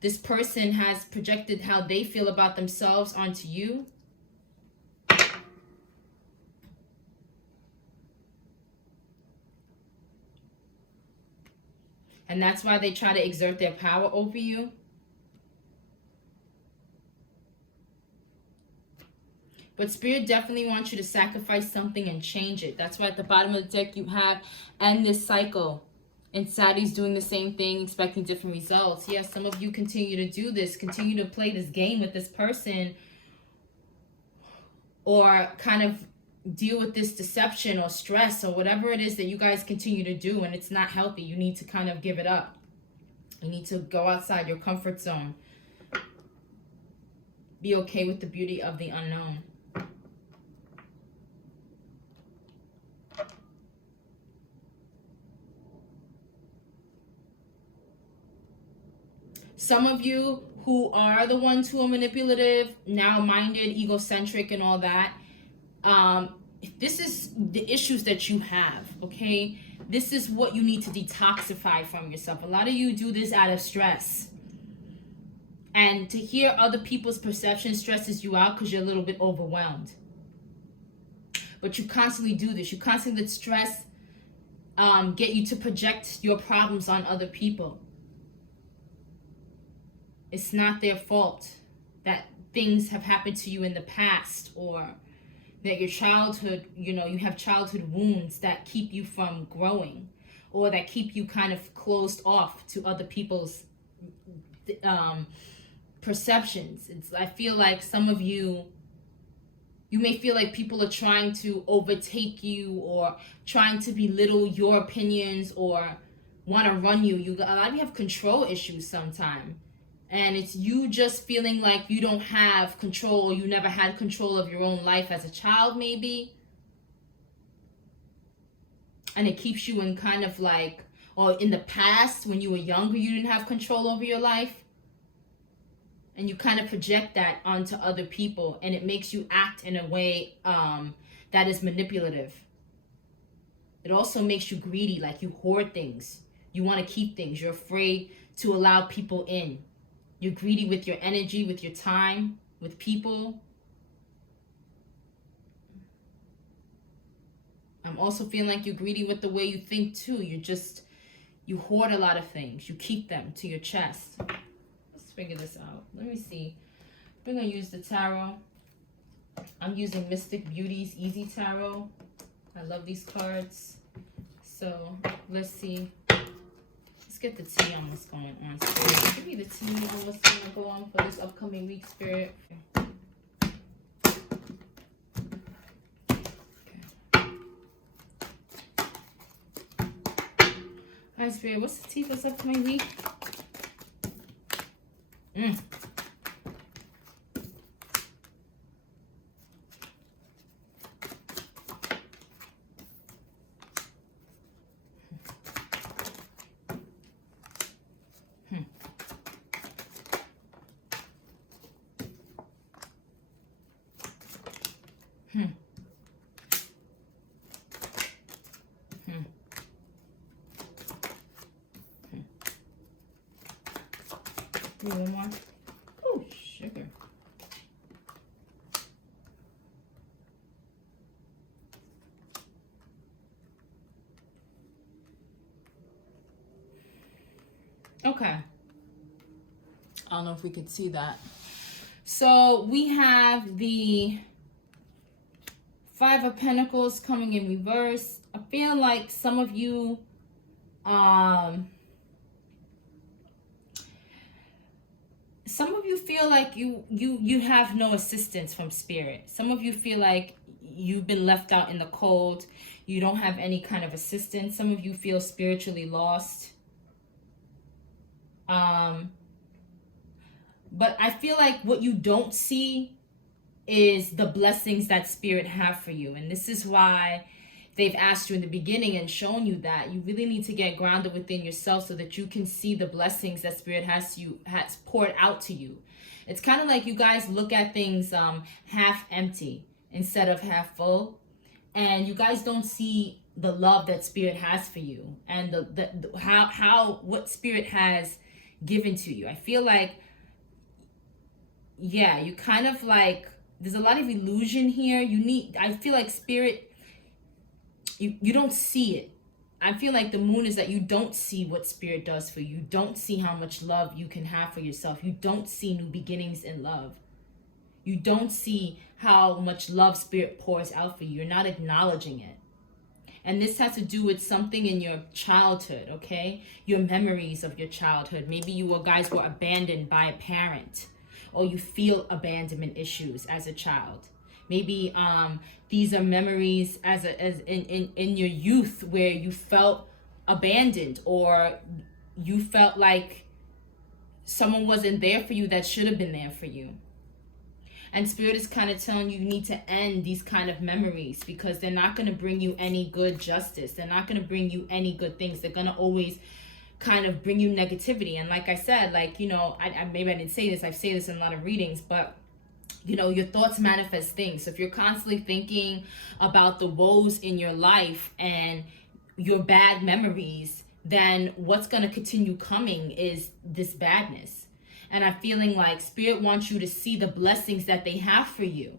this person has projected how they feel about themselves onto you. And that's why they try to exert their power over you. But Spirit definitely wants you to sacrifice something and change it. That's why at the bottom of the deck you have end this cycle. And Saturday's doing the same thing, expecting different results. Yes, some of you continue to do this. Continue to play this game with this person. Or kind of deal with this deception or stress or whatever it is that you guys continue to do, and it's not healthy. You need to kind of give it up. You need to go outside your comfort zone. Be okay with the beauty of the unknown. Some of you who are the ones who are manipulative, narrow-minded, egocentric, and all that, this is the issues that you have, okay? This is what you need to detoxify from yourself. A lot of you do this out of stress. And to hear other people's perception stresses you out because you're a little bit overwhelmed. But you constantly do this. You constantly let stress get you to project your problems on other people. It's not their fault that things have happened to you in the past, or that your childhood, you have childhood wounds that keep you from growing, or that keep you kind of closed off to other people's perceptions. I feel like some of you may feel like people are trying to overtake you, or trying to belittle your opinions, or want to run you. A lot of you have control issues sometimes. And it's you just feeling like you don't have control, or you never had control of your own life as a child, maybe. And it keeps you in kind of like, or in the past, when you were younger, you didn't have control over your life. And you kind of project that onto other people, and it makes you act in a way that is manipulative. It also makes you greedy, like you hoard things. You want to keep things. You're afraid to allow people in. You're greedy with your energy, with your time, with people. I'm also feeling like you're greedy with the way you think too. You hoard a lot of things. You keep them to your chest. Let's figure this out. Let me see. We're going to use the tarot. I'm using Mystic Beauty's Easy Tarot. I love these cards. So let's see. Let's get the tea on what's going on, Spirit. Give me the tea on what's going to go on for this upcoming week, Spirit. Alright, Spirit, what's the tea for this upcoming week? One more. Oh, sugar. Okay. I don't know if we could see that. So we have the Five of Pentacles coming in reverse. I feel like some of you feel like you have no assistance from Spirit. Some of you feel like you've been left out in the cold. You don't have any kind of assistance. Some of you feel spiritually lost. But I feel like what you don't see is the blessings that Spirit have for you. And this is why they've asked you in the beginning and shown you that you really need to get grounded within yourself so that you can see the blessings that Spirit has poured out to you. It's kind of like you guys look at things half empty instead of half full, and you guys don't see the love that Spirit has for you, and what Spirit has given to you. I feel like, yeah, you kind of like, there's a lot of illusion here. I feel like Spirit, you don't see it. I feel like the moon is that you don't see what Spirit does for you. You don't see how much love you can have for yourself. You don't see new beginnings in love. You don't see how much love Spirit pours out for you. You're not acknowledging it. And this has to do with something in your childhood, okay? Your memories of your childhood. Maybe you guys were abandoned by a parent, or you feel abandonment issues as a child. Maybe these are memories as in your youth where you felt abandoned, or you felt like someone wasn't there for you that should have been there for you. And Spirit is kind of telling you need to end these kind of memories, because they're not going to bring you any good justice. They're not going to bring you any good things. They're going to always kind of bring you negativity. And like I said, like, you know, maybe I didn't say this. I say this in a lot of readings, but you know, your thoughts manifest things. So if you're constantly thinking about the woes in your life and your bad memories, then what's going to continue coming is this badness. And I'm feeling like Spirit wants you to see the blessings that they have for you,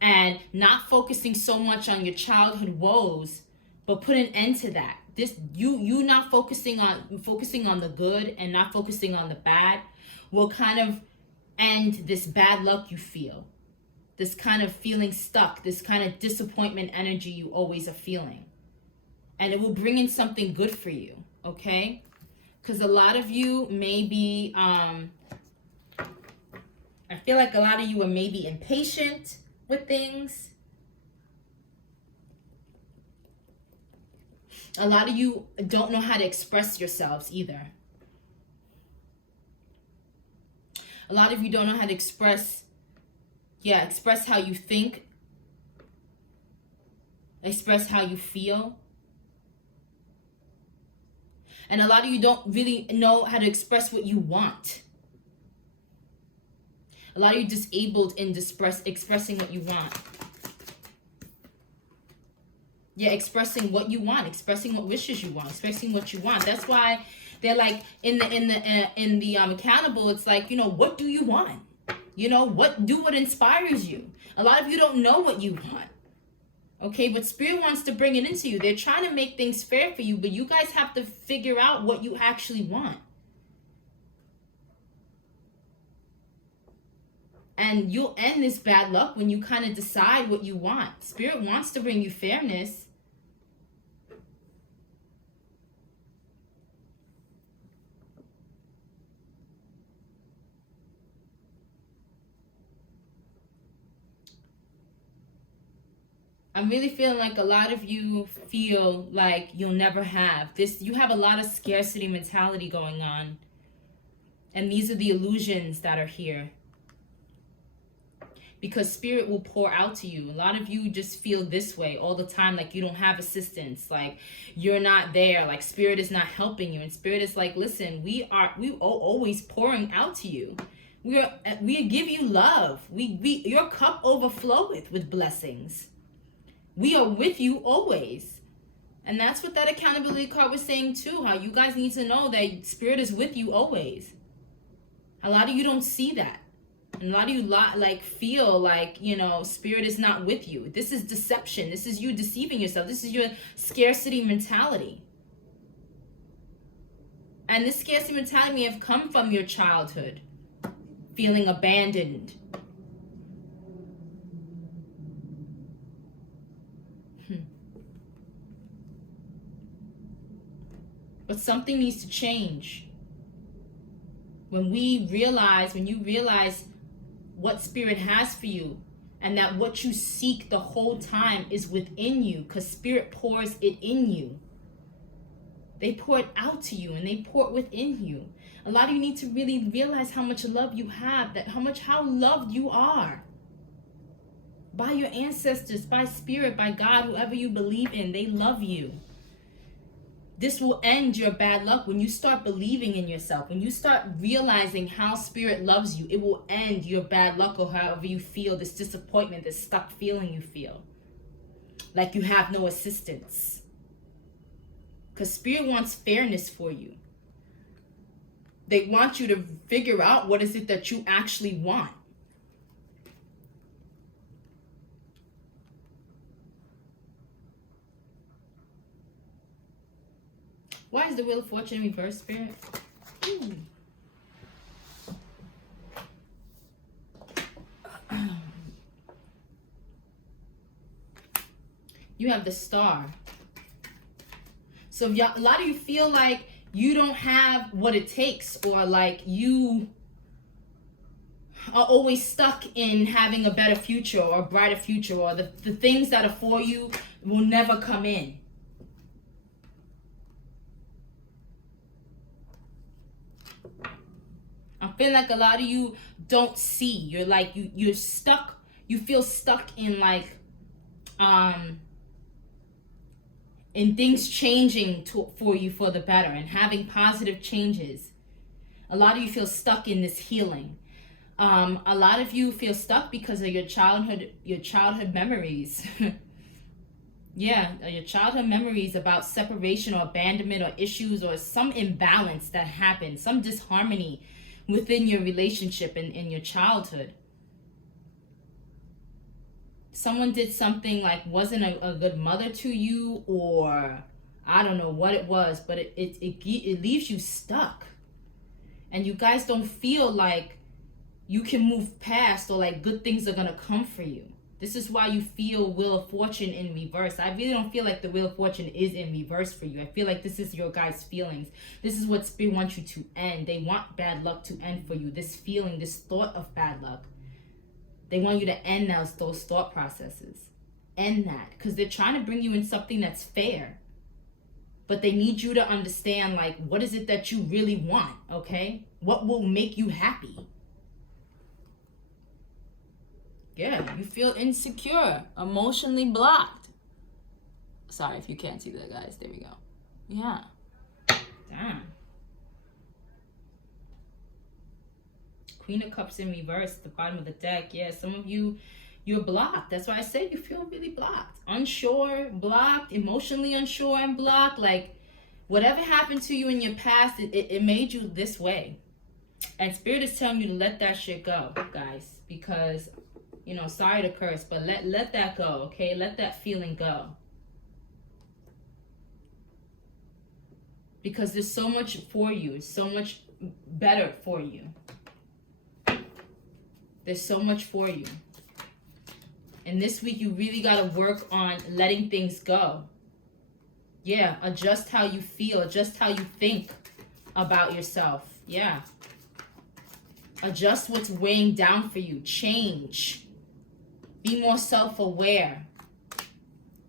and not focusing so much on your childhood woes, but put an end to that. This you not focusing on the good and not focusing on the bad will kind of end this bad luck you feel, this kind of feeling stuck, this kind of disappointment energy you always are feeling. And it will bring in something good for you, okay? Because a lot of you may be, I feel like a lot of you are maybe impatient with things. A lot of you don't know how to express yourselves either. A lot of you don't know how to express how you think, express how you feel. And a lot of you don't really know how to express what you want. A lot of you disabled in expressing what you want. Yeah, expressing what you want, expressing what wishes you want, expressing what you want. That's why they're like in the accountable. It's like, you know, what do you want? You know, what inspires you? A lot of you don't know what you want. Okay, but Spirit wants to bring it into you. They're trying to make things fair for you, but you guys have to figure out what you actually want. And you'll end this bad luck when you kind of decide what you want. Spirit wants to bring you fairness. I'm really feeling like a lot of you feel like you'll never have this. You have a lot of scarcity mentality going on. And these are the illusions that are here. Because Spirit will pour out to you. A lot of you just feel this way all the time, like you don't have assistance, like you're not there, like Spirit is not helping you. And Spirit is like, listen, we are always pouring out to you. We give you love. Your cup overfloweth with blessings. We are with you always. And that's what that accountability card was saying too, how you guys need to know that Spirit is with you always. A lot of you don't see that. And a lot of you like feel like, you know, Spirit is not with you. This is deception. This is you deceiving yourself. This is your scarcity mentality. And this scarcity mentality may have come from your childhood, feeling abandoned. But something needs to change. When you realize what Spirit has for you, and that what you seek the whole time is within you, because Spirit pours it in you. They pour it out to you, and they pour it within you. A lot of you need to really realize how much love you have, how loved you are. By your ancestors, by Spirit, by God, whoever you believe in, they love you. This will end your bad luck when you start believing in yourself. When you start realizing how Spirit loves you, it will end your bad luck, or however you feel, this disappointment, this stuck feeling you feel. Like you have no assistance. Because Spirit wants fairness for you. They want you to figure out what is it that you actually want. Why is the Wheel of Fortune in reverse, Spirit? You have the Star. So a lot of you feel like you don't have what it takes, or like you are always stuck in having a better future or a brighter future, or the things that are for you will never come in. I feel like a lot of you don't see. You're like, you're stuck. You feel stuck in like, in things changing for you for the better and having positive changes. A lot of you feel stuck in this healing. A lot of you feel stuck because of your childhood memories. Yeah, your childhood memories about separation or abandonment or issues or some imbalance that happened, some disharmony within your relationship in your childhood. Someone did something like wasn't a good mother to you, or I don't know what it was, but it leaves you stuck. And you guys don't feel like you can move past, or like good things are gonna come for you. This is why you feel Wheel of Fortune in reverse. I really don't feel like the Wheel of Fortune is in reverse for you. I feel like this is your guys' feelings. This is what Spirit wants you to end. They want bad luck to end for you. This feeling, this thought of bad luck. They want you to end those thought processes. End that. Because they're trying to bring you in something that's fair. But they need you to understand, like, what is it that you really want, okay? What will make you happy? Yeah, you feel insecure, emotionally blocked. Sorry if you can't see that, guys. There we go. Yeah. Damn. Queen of Cups in reverse, the bottom of the deck. Yeah, some of you, you're blocked. That's why I say you feel really blocked. Unsure, blocked, emotionally unsure and blocked. Like, whatever happened to you in your past, it made you this way. And Spirit is telling you to let that shit go, guys. Because, you know, sorry to curse, but let that go, okay? Let that feeling go. Because there's so much for you. It's so much better for you. There's so much for you. And this week, you really got to work on letting things go. Yeah, adjust how you feel. Adjust how you think about yourself. Yeah. Adjust what's weighing down for you. Change. Be more self-aware.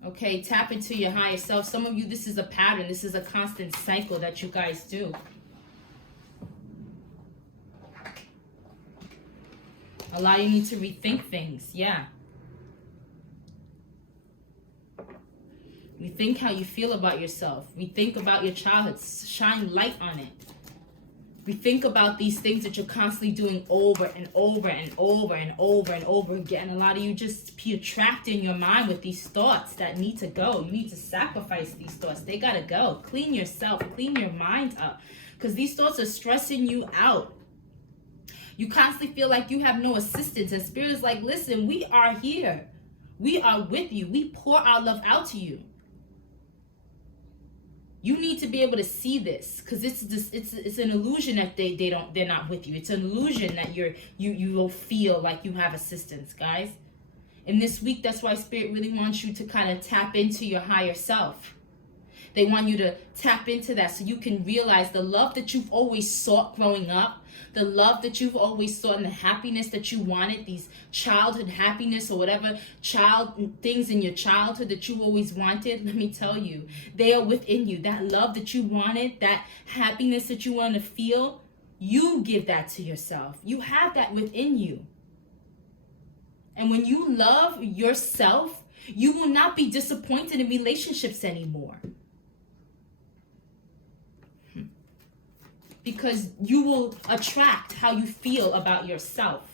Okay, tap into your higher self. Some of you, this is a pattern. This is a constant cycle that you guys do. A lot of you need to rethink things. Yeah. Rethink how you feel about yourself. Rethink about your childhood. Shine light on it. Rethink about these things that you're constantly doing over and over and over and over and over again. A lot of you just be trapped in your mind with these thoughts that need to go. You need to sacrifice these thoughts. They gotta go. Clean yourself. Clean your mind up. Because these thoughts are stressing you out. You constantly feel like you have no assistance. And Spirit is like, listen, we are here. We are with you. We pour our love out to you. You need to be able to see this, because it's an illusion that they're not with you. It's an illusion that you will feel like you have assistance, guys. And this week, that's why Spirit really wants you to kind of tap into your higher self. They want you to tap into that so you can realize the love that you've always sought growing up, the love that you've always sought, and the happiness that you wanted, these childhood happiness or whatever things in your childhood that you always wanted. Let me tell you, they are within you. That love that you wanted, that happiness that you want to feel, you give that to yourself. You have that within you. And when you love yourself, you will not be disappointed in relationships anymore. Because you will attract how you feel about yourself.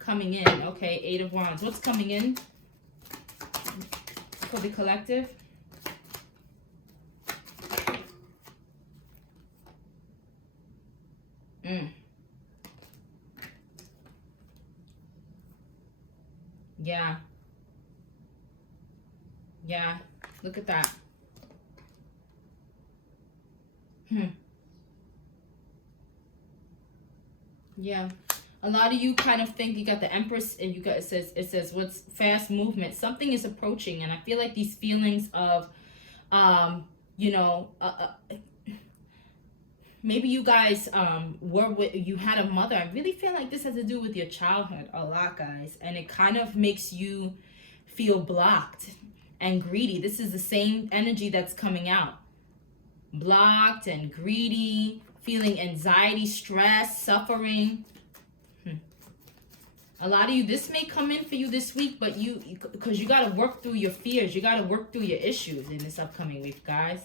Coming in, okay, 8 of Wands. What's coming in for the collective? Yeah. Yeah, look at that. Yeah, a lot of you kind of think you got the Empress, and you got it says what's fast movement. Something is approaching, and I feel like these feelings of, maybe you guys you had a mother. I really feel like this has to do with your childhood a lot, guys, and it kind of makes you feel blocked and greedy. This is the same energy that's coming out. Blocked and greedy, feeling anxiety, stress, suffering. A lot of you, this may come in for you this week, but because you got to work through your fears. You got to work through your issues in this upcoming week, guys.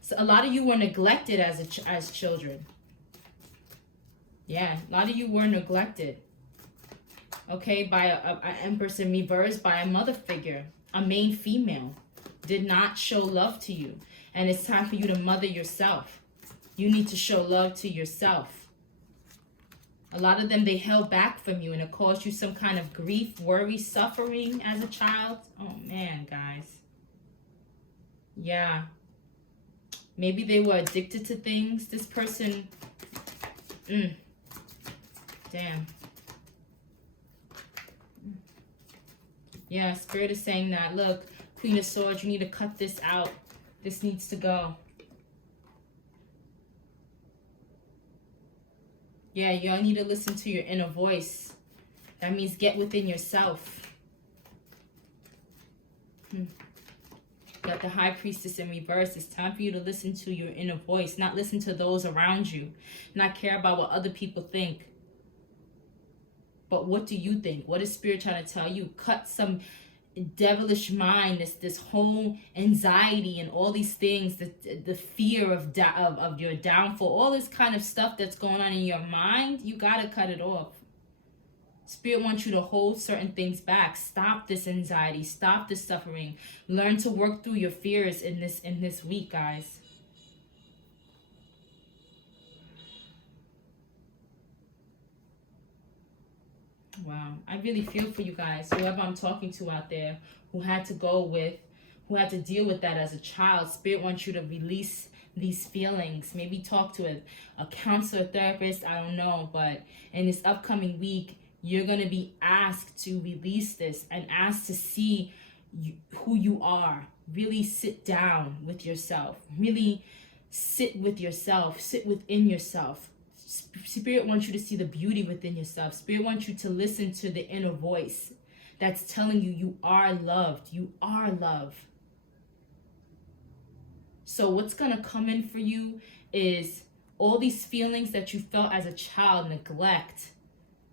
So a lot of you were neglected as children. Yeah, a lot of you were neglected. Okay, by an Empress in reverse, by a mother figure, a main female, did not show love to you. And it's time for you to mother yourself. You need to show love to yourself. A lot of them, they held back from you, and it caused you some kind of grief, worry, suffering as a child. Oh, man, guys. Yeah. Maybe they were addicted to things. This person, damn. Yeah, Spirit is saying that. Look, Queen of Swords, you need to cut this out. This needs to go. Yeah, y'all need to listen to your inner voice. That means get within yourself. Got the High Priestess in reverse. It's time for you to listen to your inner voice. Not listen to those around you. Not care about what other people think. But what do you think? What is Spirit trying to tell you? Cut some devilish mind, this whole anxiety and all these things, the fear of your downfall, all this kind of stuff that's going on in your mind. You got to cut it off. Spirit wants you to hold certain things back. Stop this anxiety. Stop this suffering. Learn to work through your fears in this week, guys. Wow, I really feel for you guys, whoever I'm talking to out there, who had to deal with that as a child. Spirit wants you to release these feelings. Maybe talk to a counselor, therapist, I don't know. But in this upcoming week, you're going to be asked to release this and asked to see who you are. Really sit down with yourself. Really sit with yourself. Sit within yourself. Spirit wants you to see the beauty within yourself. Spirit wants you to listen to the inner voice that's telling you you are loved. You are love. So what's going to come in for you is all these feelings that you felt as a child, neglect.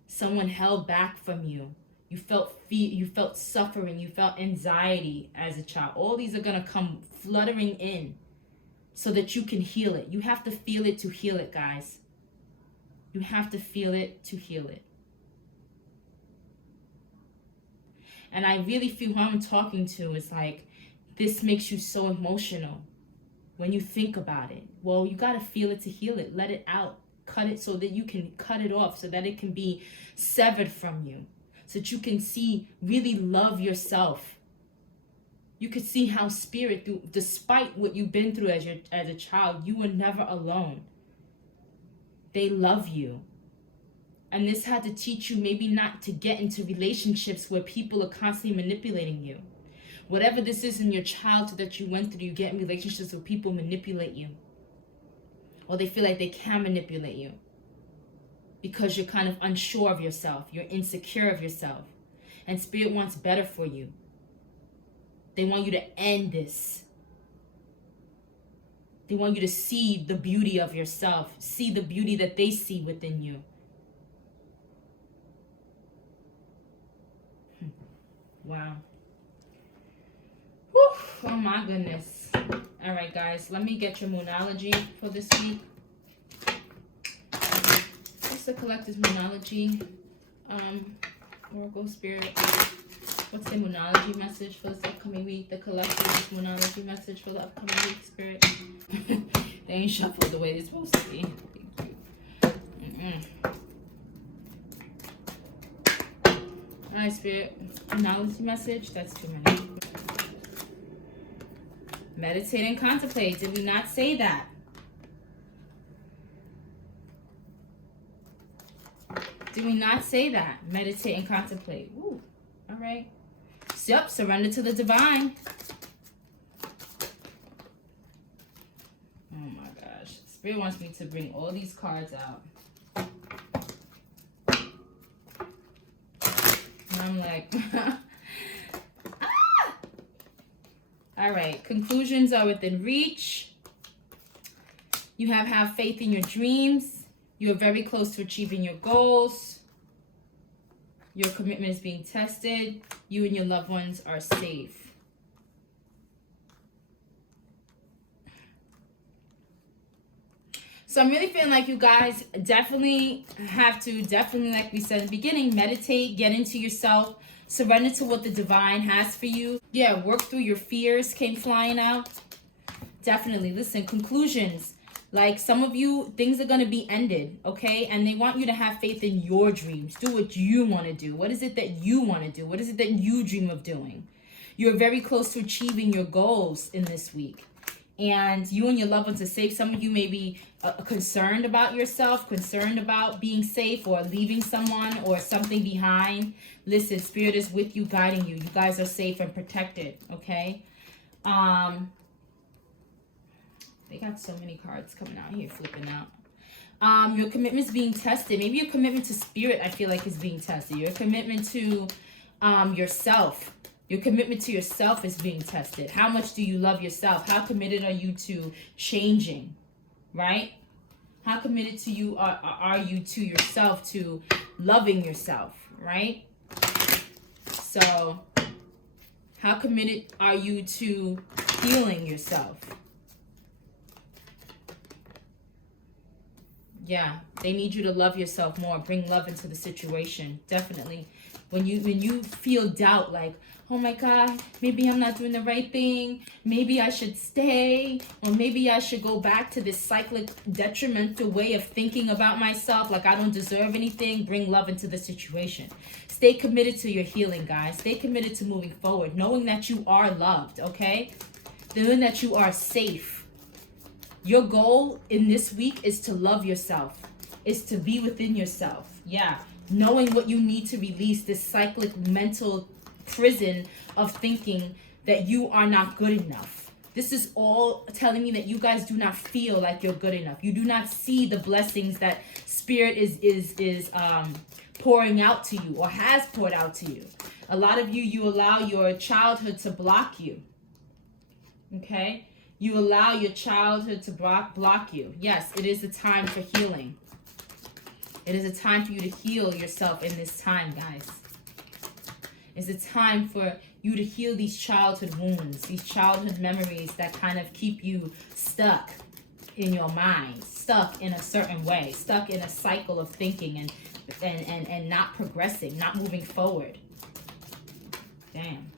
Someone held back from you. You felt fear, you felt suffering, you felt anxiety as a child. All these are going to come fluttering in so that you can heal it. You have to feel it to heal it, guys. You have to feel it to heal it. And I really feel who I'm talking to is like, this makes you so emotional when you think about it. Well, you got to feel it to heal it. Let it out. Cut it so that you can cut it off, so that it can be severed from you. So that you can really love yourself. You could see how Spirit, despite what you've been through as a child, you were never alone. They love you. And this had to teach you maybe not to get into relationships where people are constantly manipulating you. Whatever this is in your childhood that you went through, you get in relationships where people manipulate you. Or they feel like they can manipulate you. Because you're kind of unsure of yourself. You're insecure of yourself. And Spirit wants better for you. They want you to end this. They want you to see the beauty of yourself. See the beauty that they see within you. Wow. Whew. Oh my goodness. All right, guys. Let me get your Moonology for this week. What's the collector's Moonology? Oracle Spirit. What's the Moonology message for this upcoming week? The collector's Moonology message for the upcoming week, Spirit. They ain't shuffled the way they're supposed to be. Alright, Spirit. Moonology message. That's too many. Meditate and contemplate. Did we not say that? Did we not say that? Meditate and contemplate. Ooh. Alright. Yep, surrender to the divine. Oh my gosh. Spirit wants me to bring all these cards out. And I'm like, ah! All right, conclusions are within reach. You have faith in your dreams. You are very close to achieving your goals. Your commitment is being tested. You and your loved ones are safe. So I'm really feeling like you guys definitely have to, like we said in the beginning, meditate, get into yourself, surrender to what the divine has for you. Yeah, work through your fears came flying out. Definitely. Listen, conclusions. Like some of you, things are going to be ended, okay? And they want you to have faith in your dreams. Do what you want to do. What is it that you want to do? What is it that you dream of doing? You're very close to achieving your goals in this week. And you and your loved ones are safe. Some of you may be concerned about yourself, concerned about being safe or leaving someone or something behind. Listen, Spirit is with you, guiding you. You guys are safe and protected, okay? They got so many cards coming out here, flipping out. Your commitment is being tested. Maybe your commitment to Spirit, I feel like, is being tested. Your commitment to yourself. Your commitment to yourself is being tested. How much do you love yourself? How committed are you to changing, right? How committed to you are you to yourself, to loving yourself, right? So, how committed are you to healing yourself? Yeah, they need you to love yourself more. Bring love into the situation. Definitely. When you feel doubt, like, oh my God, maybe I'm not doing the right thing. Maybe I should stay. Or maybe I should go back to this cyclic, detrimental way of thinking about myself. Like I don't deserve anything. Bring love into the situation. Stay committed to your healing, guys. Stay committed to moving forward. Knowing that you are loved, okay? Knowing that you are safe. Your goal in this week is to love yourself. Is to be within yourself. Yeah. Knowing what you need to release, this cyclic mental prison of thinking that you are not good enough. This is all telling me that you guys do not feel like you're good enough. You do not see the blessings that Spirit is pouring out to you or has poured out to you. A lot of you allow your childhood to block you. Okay? You allow your childhood to block you. Yes, it is a time for healing. It is a time for you to heal yourself in this time, guys. It's a time for you to heal these childhood wounds, these childhood memories that kind of keep you stuck in your mind, stuck in a certain way, stuck in a cycle of thinking and not progressing, not moving forward. Damn.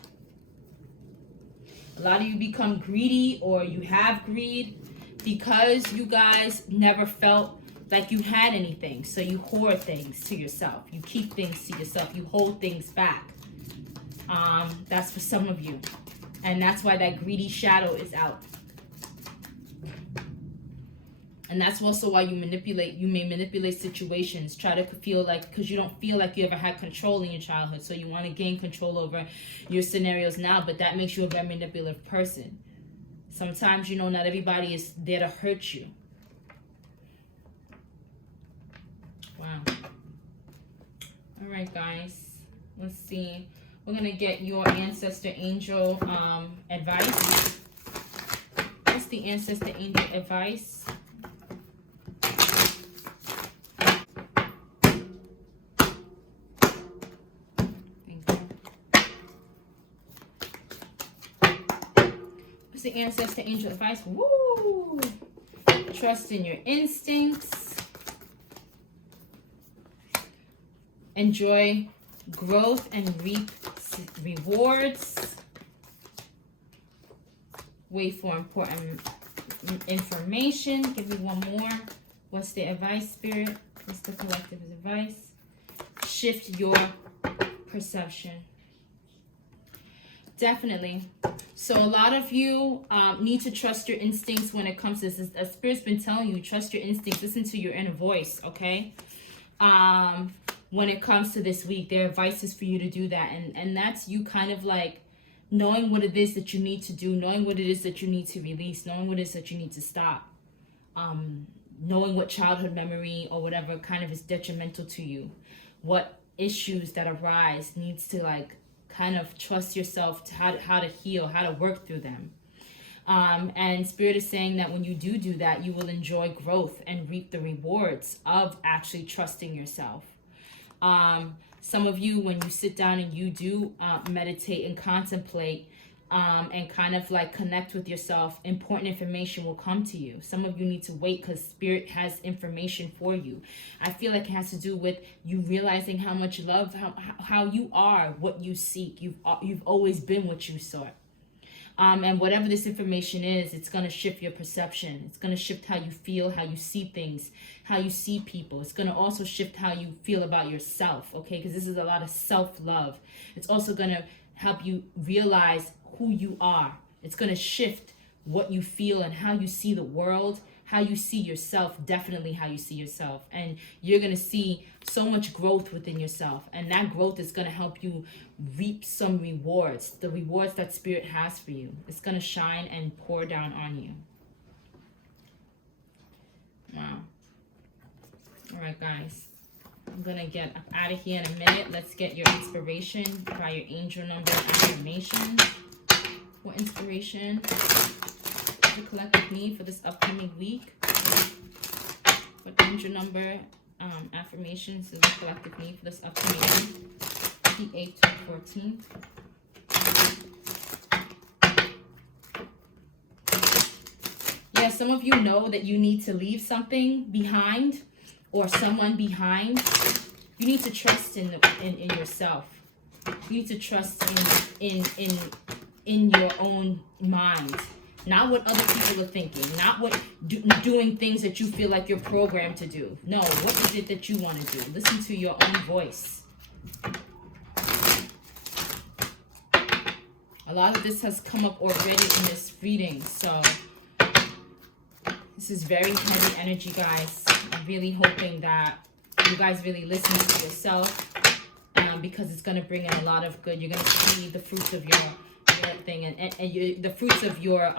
A lot of you become greedy, or you have greed because you guys never felt like you had anything. So you hoard things to yourself. You keep things to yourself. You hold things back. That's for some of you. And that's why that greedy shadow is out. And that's also why you may manipulate situations. Try to feel like, because you don't feel like you ever had control in your childhood. So you want to gain control over your scenarios now. But that makes you a very manipulative person. Sometimes, not everybody is there to hurt you. Wow. All right, guys. Let's see. We're going to get your ancestor angel advice. What's the ancestor angel advice? What's the ancestor angel advice? Woo! Trust in your instincts. Enjoy growth and reap rewards. Wait for important information. Give me one more. What's the advice, Spirit? What's the collective advice? Shift your perception. Definitely. So a lot of you need to trust your instincts when it comes to this. As Spirit's been telling you, trust your instincts. Listen to your inner voice, okay? When it comes to this week, their advice is for you to do that. And that's you kind of like knowing what it is that you need to do, knowing what it is that you need to release, knowing what it is that you need to stop. knowing what childhood memory or whatever kind of is detrimental to you, what issues that arise needs to like kind of trust yourself to how to heal, how to work through them. And Spirit is saying that when you do that, you will enjoy growth and reap the rewards of actually trusting yourself. Some of you, when you sit down and you do meditate and contemplate and kind of like connect with yourself, important information will come to you. Some of you need to wait because Spirit has information for you. I feel like it has to do with you realizing how much love, how you are what you seek. You've always been what you sought. And whatever this information is, it's going to shift your perception. It's going to shift how you feel, how you see things, how you see people. It's going to also shift how you feel about yourself, okay? Because this is a lot of self-love. It's also going to help you realize who you are. It's going to shift what you feel and how you see the world, how you see yourself, definitely how you see yourself. And you're going to see so much growth within yourself. And that growth is going to help you reap some rewards, the rewards that Spirit has for you. It's going to shine and pour down on you. Wow. All right, guys. I'm going to get out of here in a minute. Let's get your inspiration by your angel number affirmation. What inspiration the collective need for this upcoming week? What angel number affirmations is the collective need for this upcoming week? The 8th to 14th. Yeah, some of you know that you need to leave something behind or someone behind. You need to trust in yourself. You need to trust in your own mind. Not what other people are thinking. Not what doing things that you feel like you're programmed to do. No, what is it that you want to do? Listen to your own voice. A lot of this has come up already in this reading. So this is very heavy energy, guys. I'm really hoping that you guys really listen to yourself because it's going to bring in a lot of good. You're going to see the fruits of your thing and the fruits of your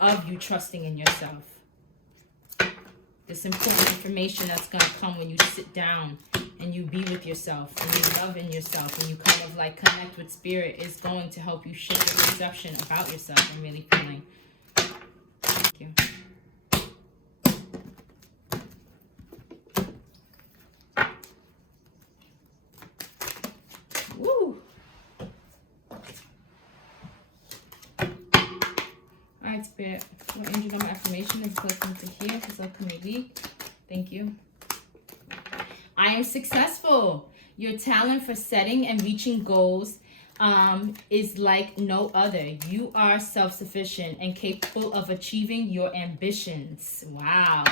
of you trusting in yourself. This important information that's going to come when you sit down and you be with yourself and you love in yourself and you kind of like connect with Spirit is going to help you shift your perception about yourself. I'm really feeling. Thank you. Woo! Alright, Spirit. What angel number affirmation is collecting to hear this upcoming week? Thank you. I am successful. Your talent for setting and reaching goals is like no other. You are self-sufficient and capable of achieving your ambitions. Wow.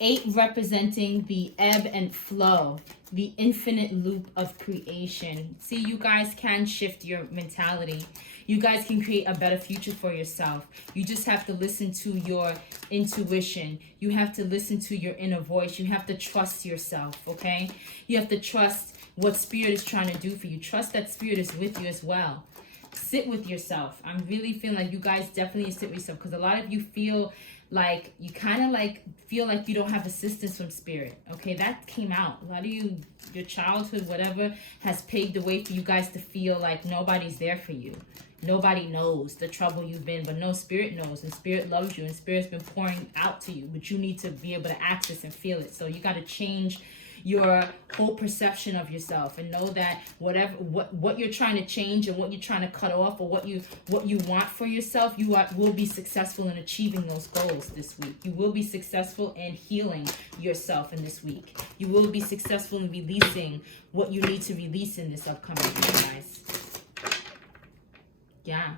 8 representing the ebb and flow, the infinite loop of creation. See, you guys can shift your mentality. You guys can create a better future for yourself. You just have to listen to your intuition. You have to listen to your inner voice. You have to trust yourself, okay? You have to trust what Spirit is trying to do for you. Trust that Spirit is with you as well. Sit with yourself. I'm really feeling like you guys definitely sit with yourself because a lot of you feel like you kind of like feel like you don't have assistance from Spirit. Okay, that came out. A lot of you, your childhood, whatever, has paved the way for you guys to feel like nobody's there for you. Nobody knows the trouble you've been, but no, Spirit knows, and Spirit loves you, and Spirit's been pouring out to you, but you need to be able to access and feel it. So you got to change your whole perception of yourself and know that what you're trying to change and what you're trying to cut off or what you want for yourself, will be successful in achieving those goals this week. You will be successful in healing yourself in this week. You will be successful in releasing what you need to release in this upcoming week, guys. Yeah.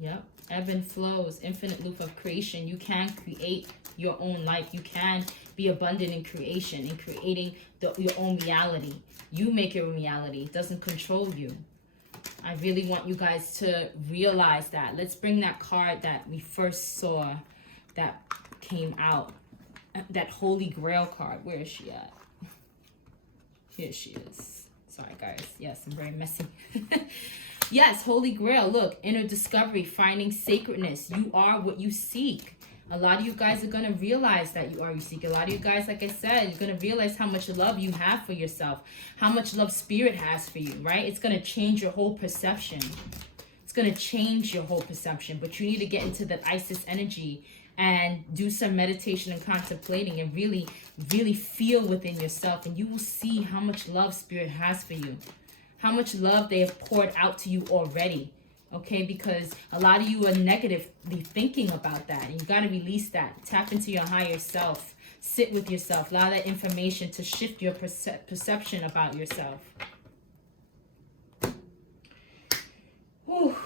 Yep. Ebb and flows, infinite loop of creation. You can create your own life. You can be abundant in creation, in creating your own reality. You make your reality. It doesn't control you. I really want you guys to realize that. Let's bring that card that we first saw that came out. That Holy Grail card. Where is she at? Here she is. Sorry, guys. Yes, I'm very messy. Yes, Holy Grail. Look, inner discovery, finding sacredness. You are what you seek. A lot of you guys are going to realize that you are what you seek. A lot of you guys, like I said, you're going to realize how much love you have for yourself, how much love Spirit has for you, right? It's going to change your whole perception. It's going to change your whole perception, but you need to get into that Isis energy and do some meditation and contemplating and really, really feel within yourself, and you will see how much love Spirit has for you, how much love they have poured out to you already, okay? Because a lot of you are negatively thinking about that, and you got to release that. Tap into your higher self. Sit with yourself. Allow that information to shift your perception about yourself. Whew.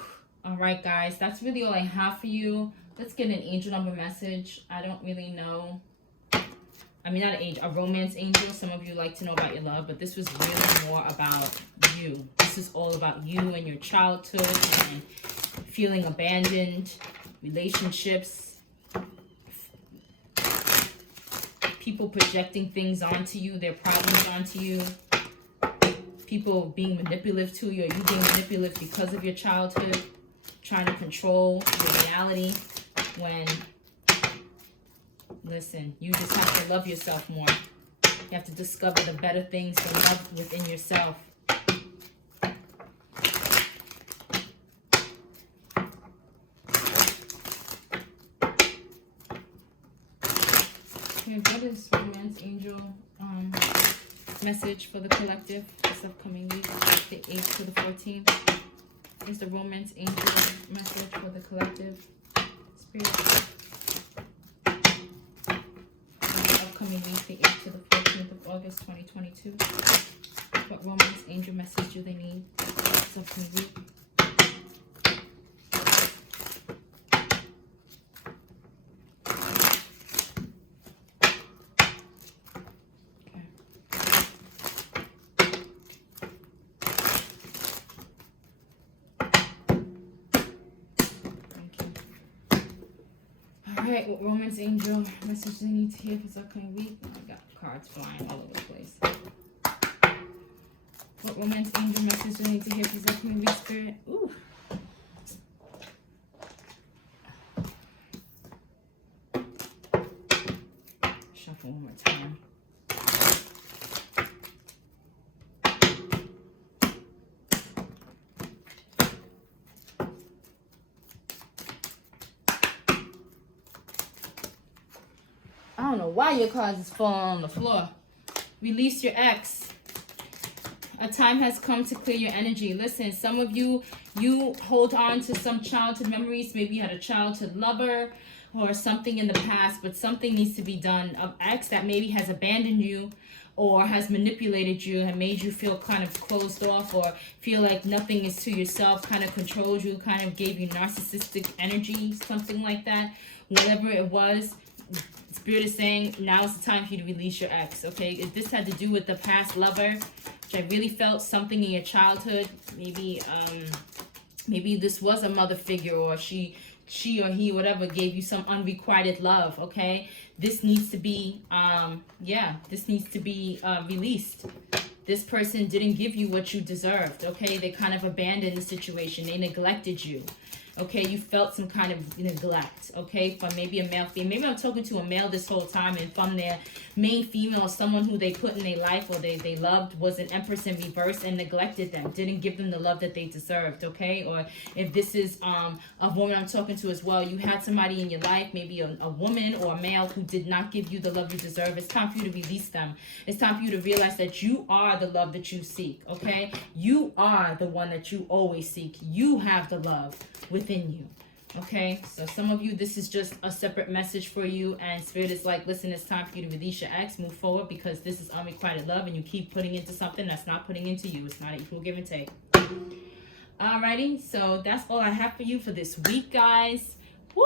All right, guys, that's really all I have for you. Let's get an angel number message. I don't really know. I mean, not an angel, a romance angel. Some of you like to know about your love, but this was really more about you. This is all about you and your childhood and feeling abandoned, relationships, people projecting things onto you, their problems onto you, people being manipulative to you, or you being manipulative because of your childhood, trying to control your reality. When, listen, you just have to love yourself more. You have to discover the better things, the love within yourself. Okay, what is romance angel message for the collective this upcoming week, the 8th to the 14th? Is the romance angel message for the collective? Upcoming week, the 8th to the 14th of August, 2022. What romance angel message do they need this upcoming week? Alright, what romance angel message do they need to hear for this upcoming week? Oh, I got cards flying all over the place. What romance angel message do they need to hear for this upcoming week, Spirit? Ooh. Shuffle one more time. I don't know why your cards is falling on the floor. Release your ex. A time has come to clear your energy. Listen, some of you hold on to some childhood memories. Maybe you had a childhood lover or something in the past, but something needs to be done. An ex that maybe has abandoned you or has manipulated you and made you feel kind of closed off or feel like nothing is to yourself, kind of controlled you, kind of gave you narcissistic energy, something like that. Whatever it was, Spirit is saying now is the time for you to release your ex, okay? If this had to do with the past lover, which I really felt something in your childhood, maybe this was a mother figure, or she or he, whatever, gave you some unrequited love, okay? This needs to be, this needs to be released. This person didn't give you what you deserved, okay? They kind of abandoned the situation. They neglected you. Okay, you felt some kind of neglect, okay, from maybe a male female. Maybe I'm talking to a male this whole time, and from their main female or someone who they put in their life or they loved was an Empress in reverse and neglected them, didn't give them the love that they deserved, okay? Or if this is a woman I'm talking to as well, you had somebody in your life, maybe a woman or a male who did not give you the love you deserve. It's time for you to release them. It's time for you to realize that you are the love that you seek, okay? You are the one that you always seek. You have the love within you, okay? So some of you, this is just a separate message for you, and Spirit is like, listen, it's time for you to release your ex, move forward, because this is unrequited love, and you keep putting into something that's not putting into you. It's not an equal give and take. Alrighty, so that's all I have for you for this week, guys. Woo!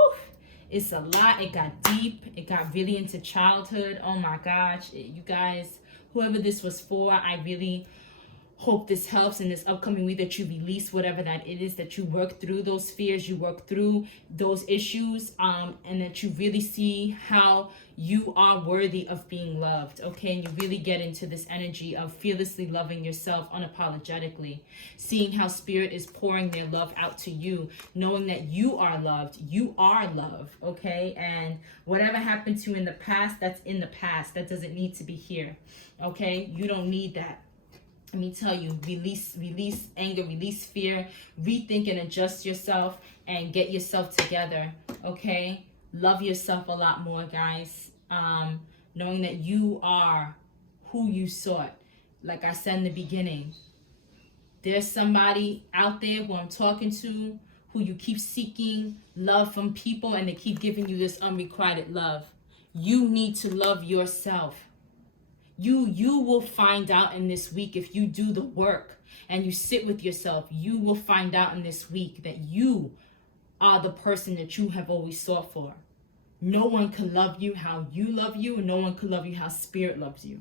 It's a lot. It got deep. It got really into childhood. Oh my gosh, you guys, whoever this was for, I really hope this helps in this upcoming week, that you release whatever that it is, that you work through those fears, you work through those issues, and that you really see how you are worthy of being loved, okay? And you really get into this energy of fearlessly loving yourself unapologetically, seeing how Spirit is pouring their love out to you, knowing that you are loved, okay? And whatever happened to you in the past, that's in the past. That doesn't need to be here, okay? You don't need that. Let me tell you, release anger, release fear, rethink and adjust yourself, and get yourself together, okay? Love yourself a lot more, guys. Knowing that you are who you sought. Like I said in the beginning, there's somebody out there who I'm talking to, who you keep seeking love from people, and they keep giving you this unrequited love. You need to love yourself. You will find out in this week, if you do the work and you sit with yourself, you will find out in this week that you are the person that you have always sought for. No one can love you how you love you, and no one can love you how Spirit loves you.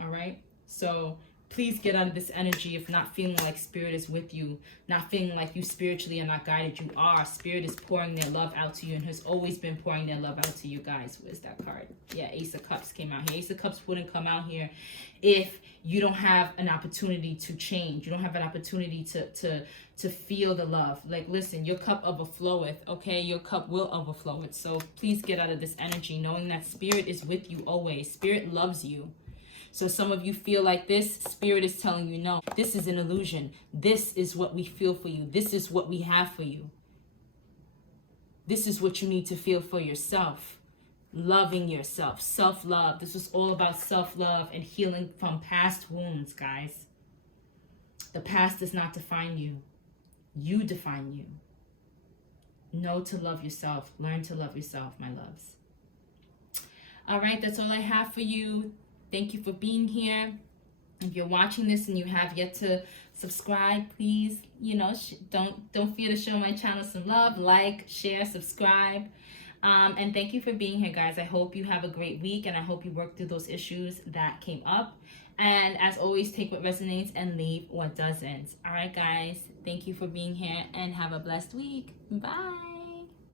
All right? So please get out of this energy of not feeling like Spirit is with you, not feeling like you spiritually are not guided. You are. Spirit is pouring their love out to you, and has always been pouring their love out to you guys. Where's that card? Yeah, Ace of Cups came out here. Ace of Cups wouldn't come out here if you don't have an opportunity to change. You don't have an opportunity to feel the love. Like, listen, your cup overfloweth, okay? Your cup will overflow it. So please get out of this energy, knowing that Spirit is with you always. Spirit loves you. So some of you feel like this, Spirit is telling you, no, this is an illusion. This is what we feel for you. This is what we have for you. This is what you need to feel for yourself. Loving yourself, self-love. This is all about self-love and healing from past wounds, guys. The past does not define you. You define you. Know to love yourself. Learn to love yourself, my loves. All right, that's all I have for you. Thank you for being here. If you're watching this and you have yet to subscribe, please, don't fear to show my channel some love. Like, share, subscribe. And thank you for being here, guys. I hope you have a great week, and I hope you work through those issues that came up. And as always, take what resonates and leave what doesn't. All right, guys. Thank you for being here, and have a blessed week. Bye.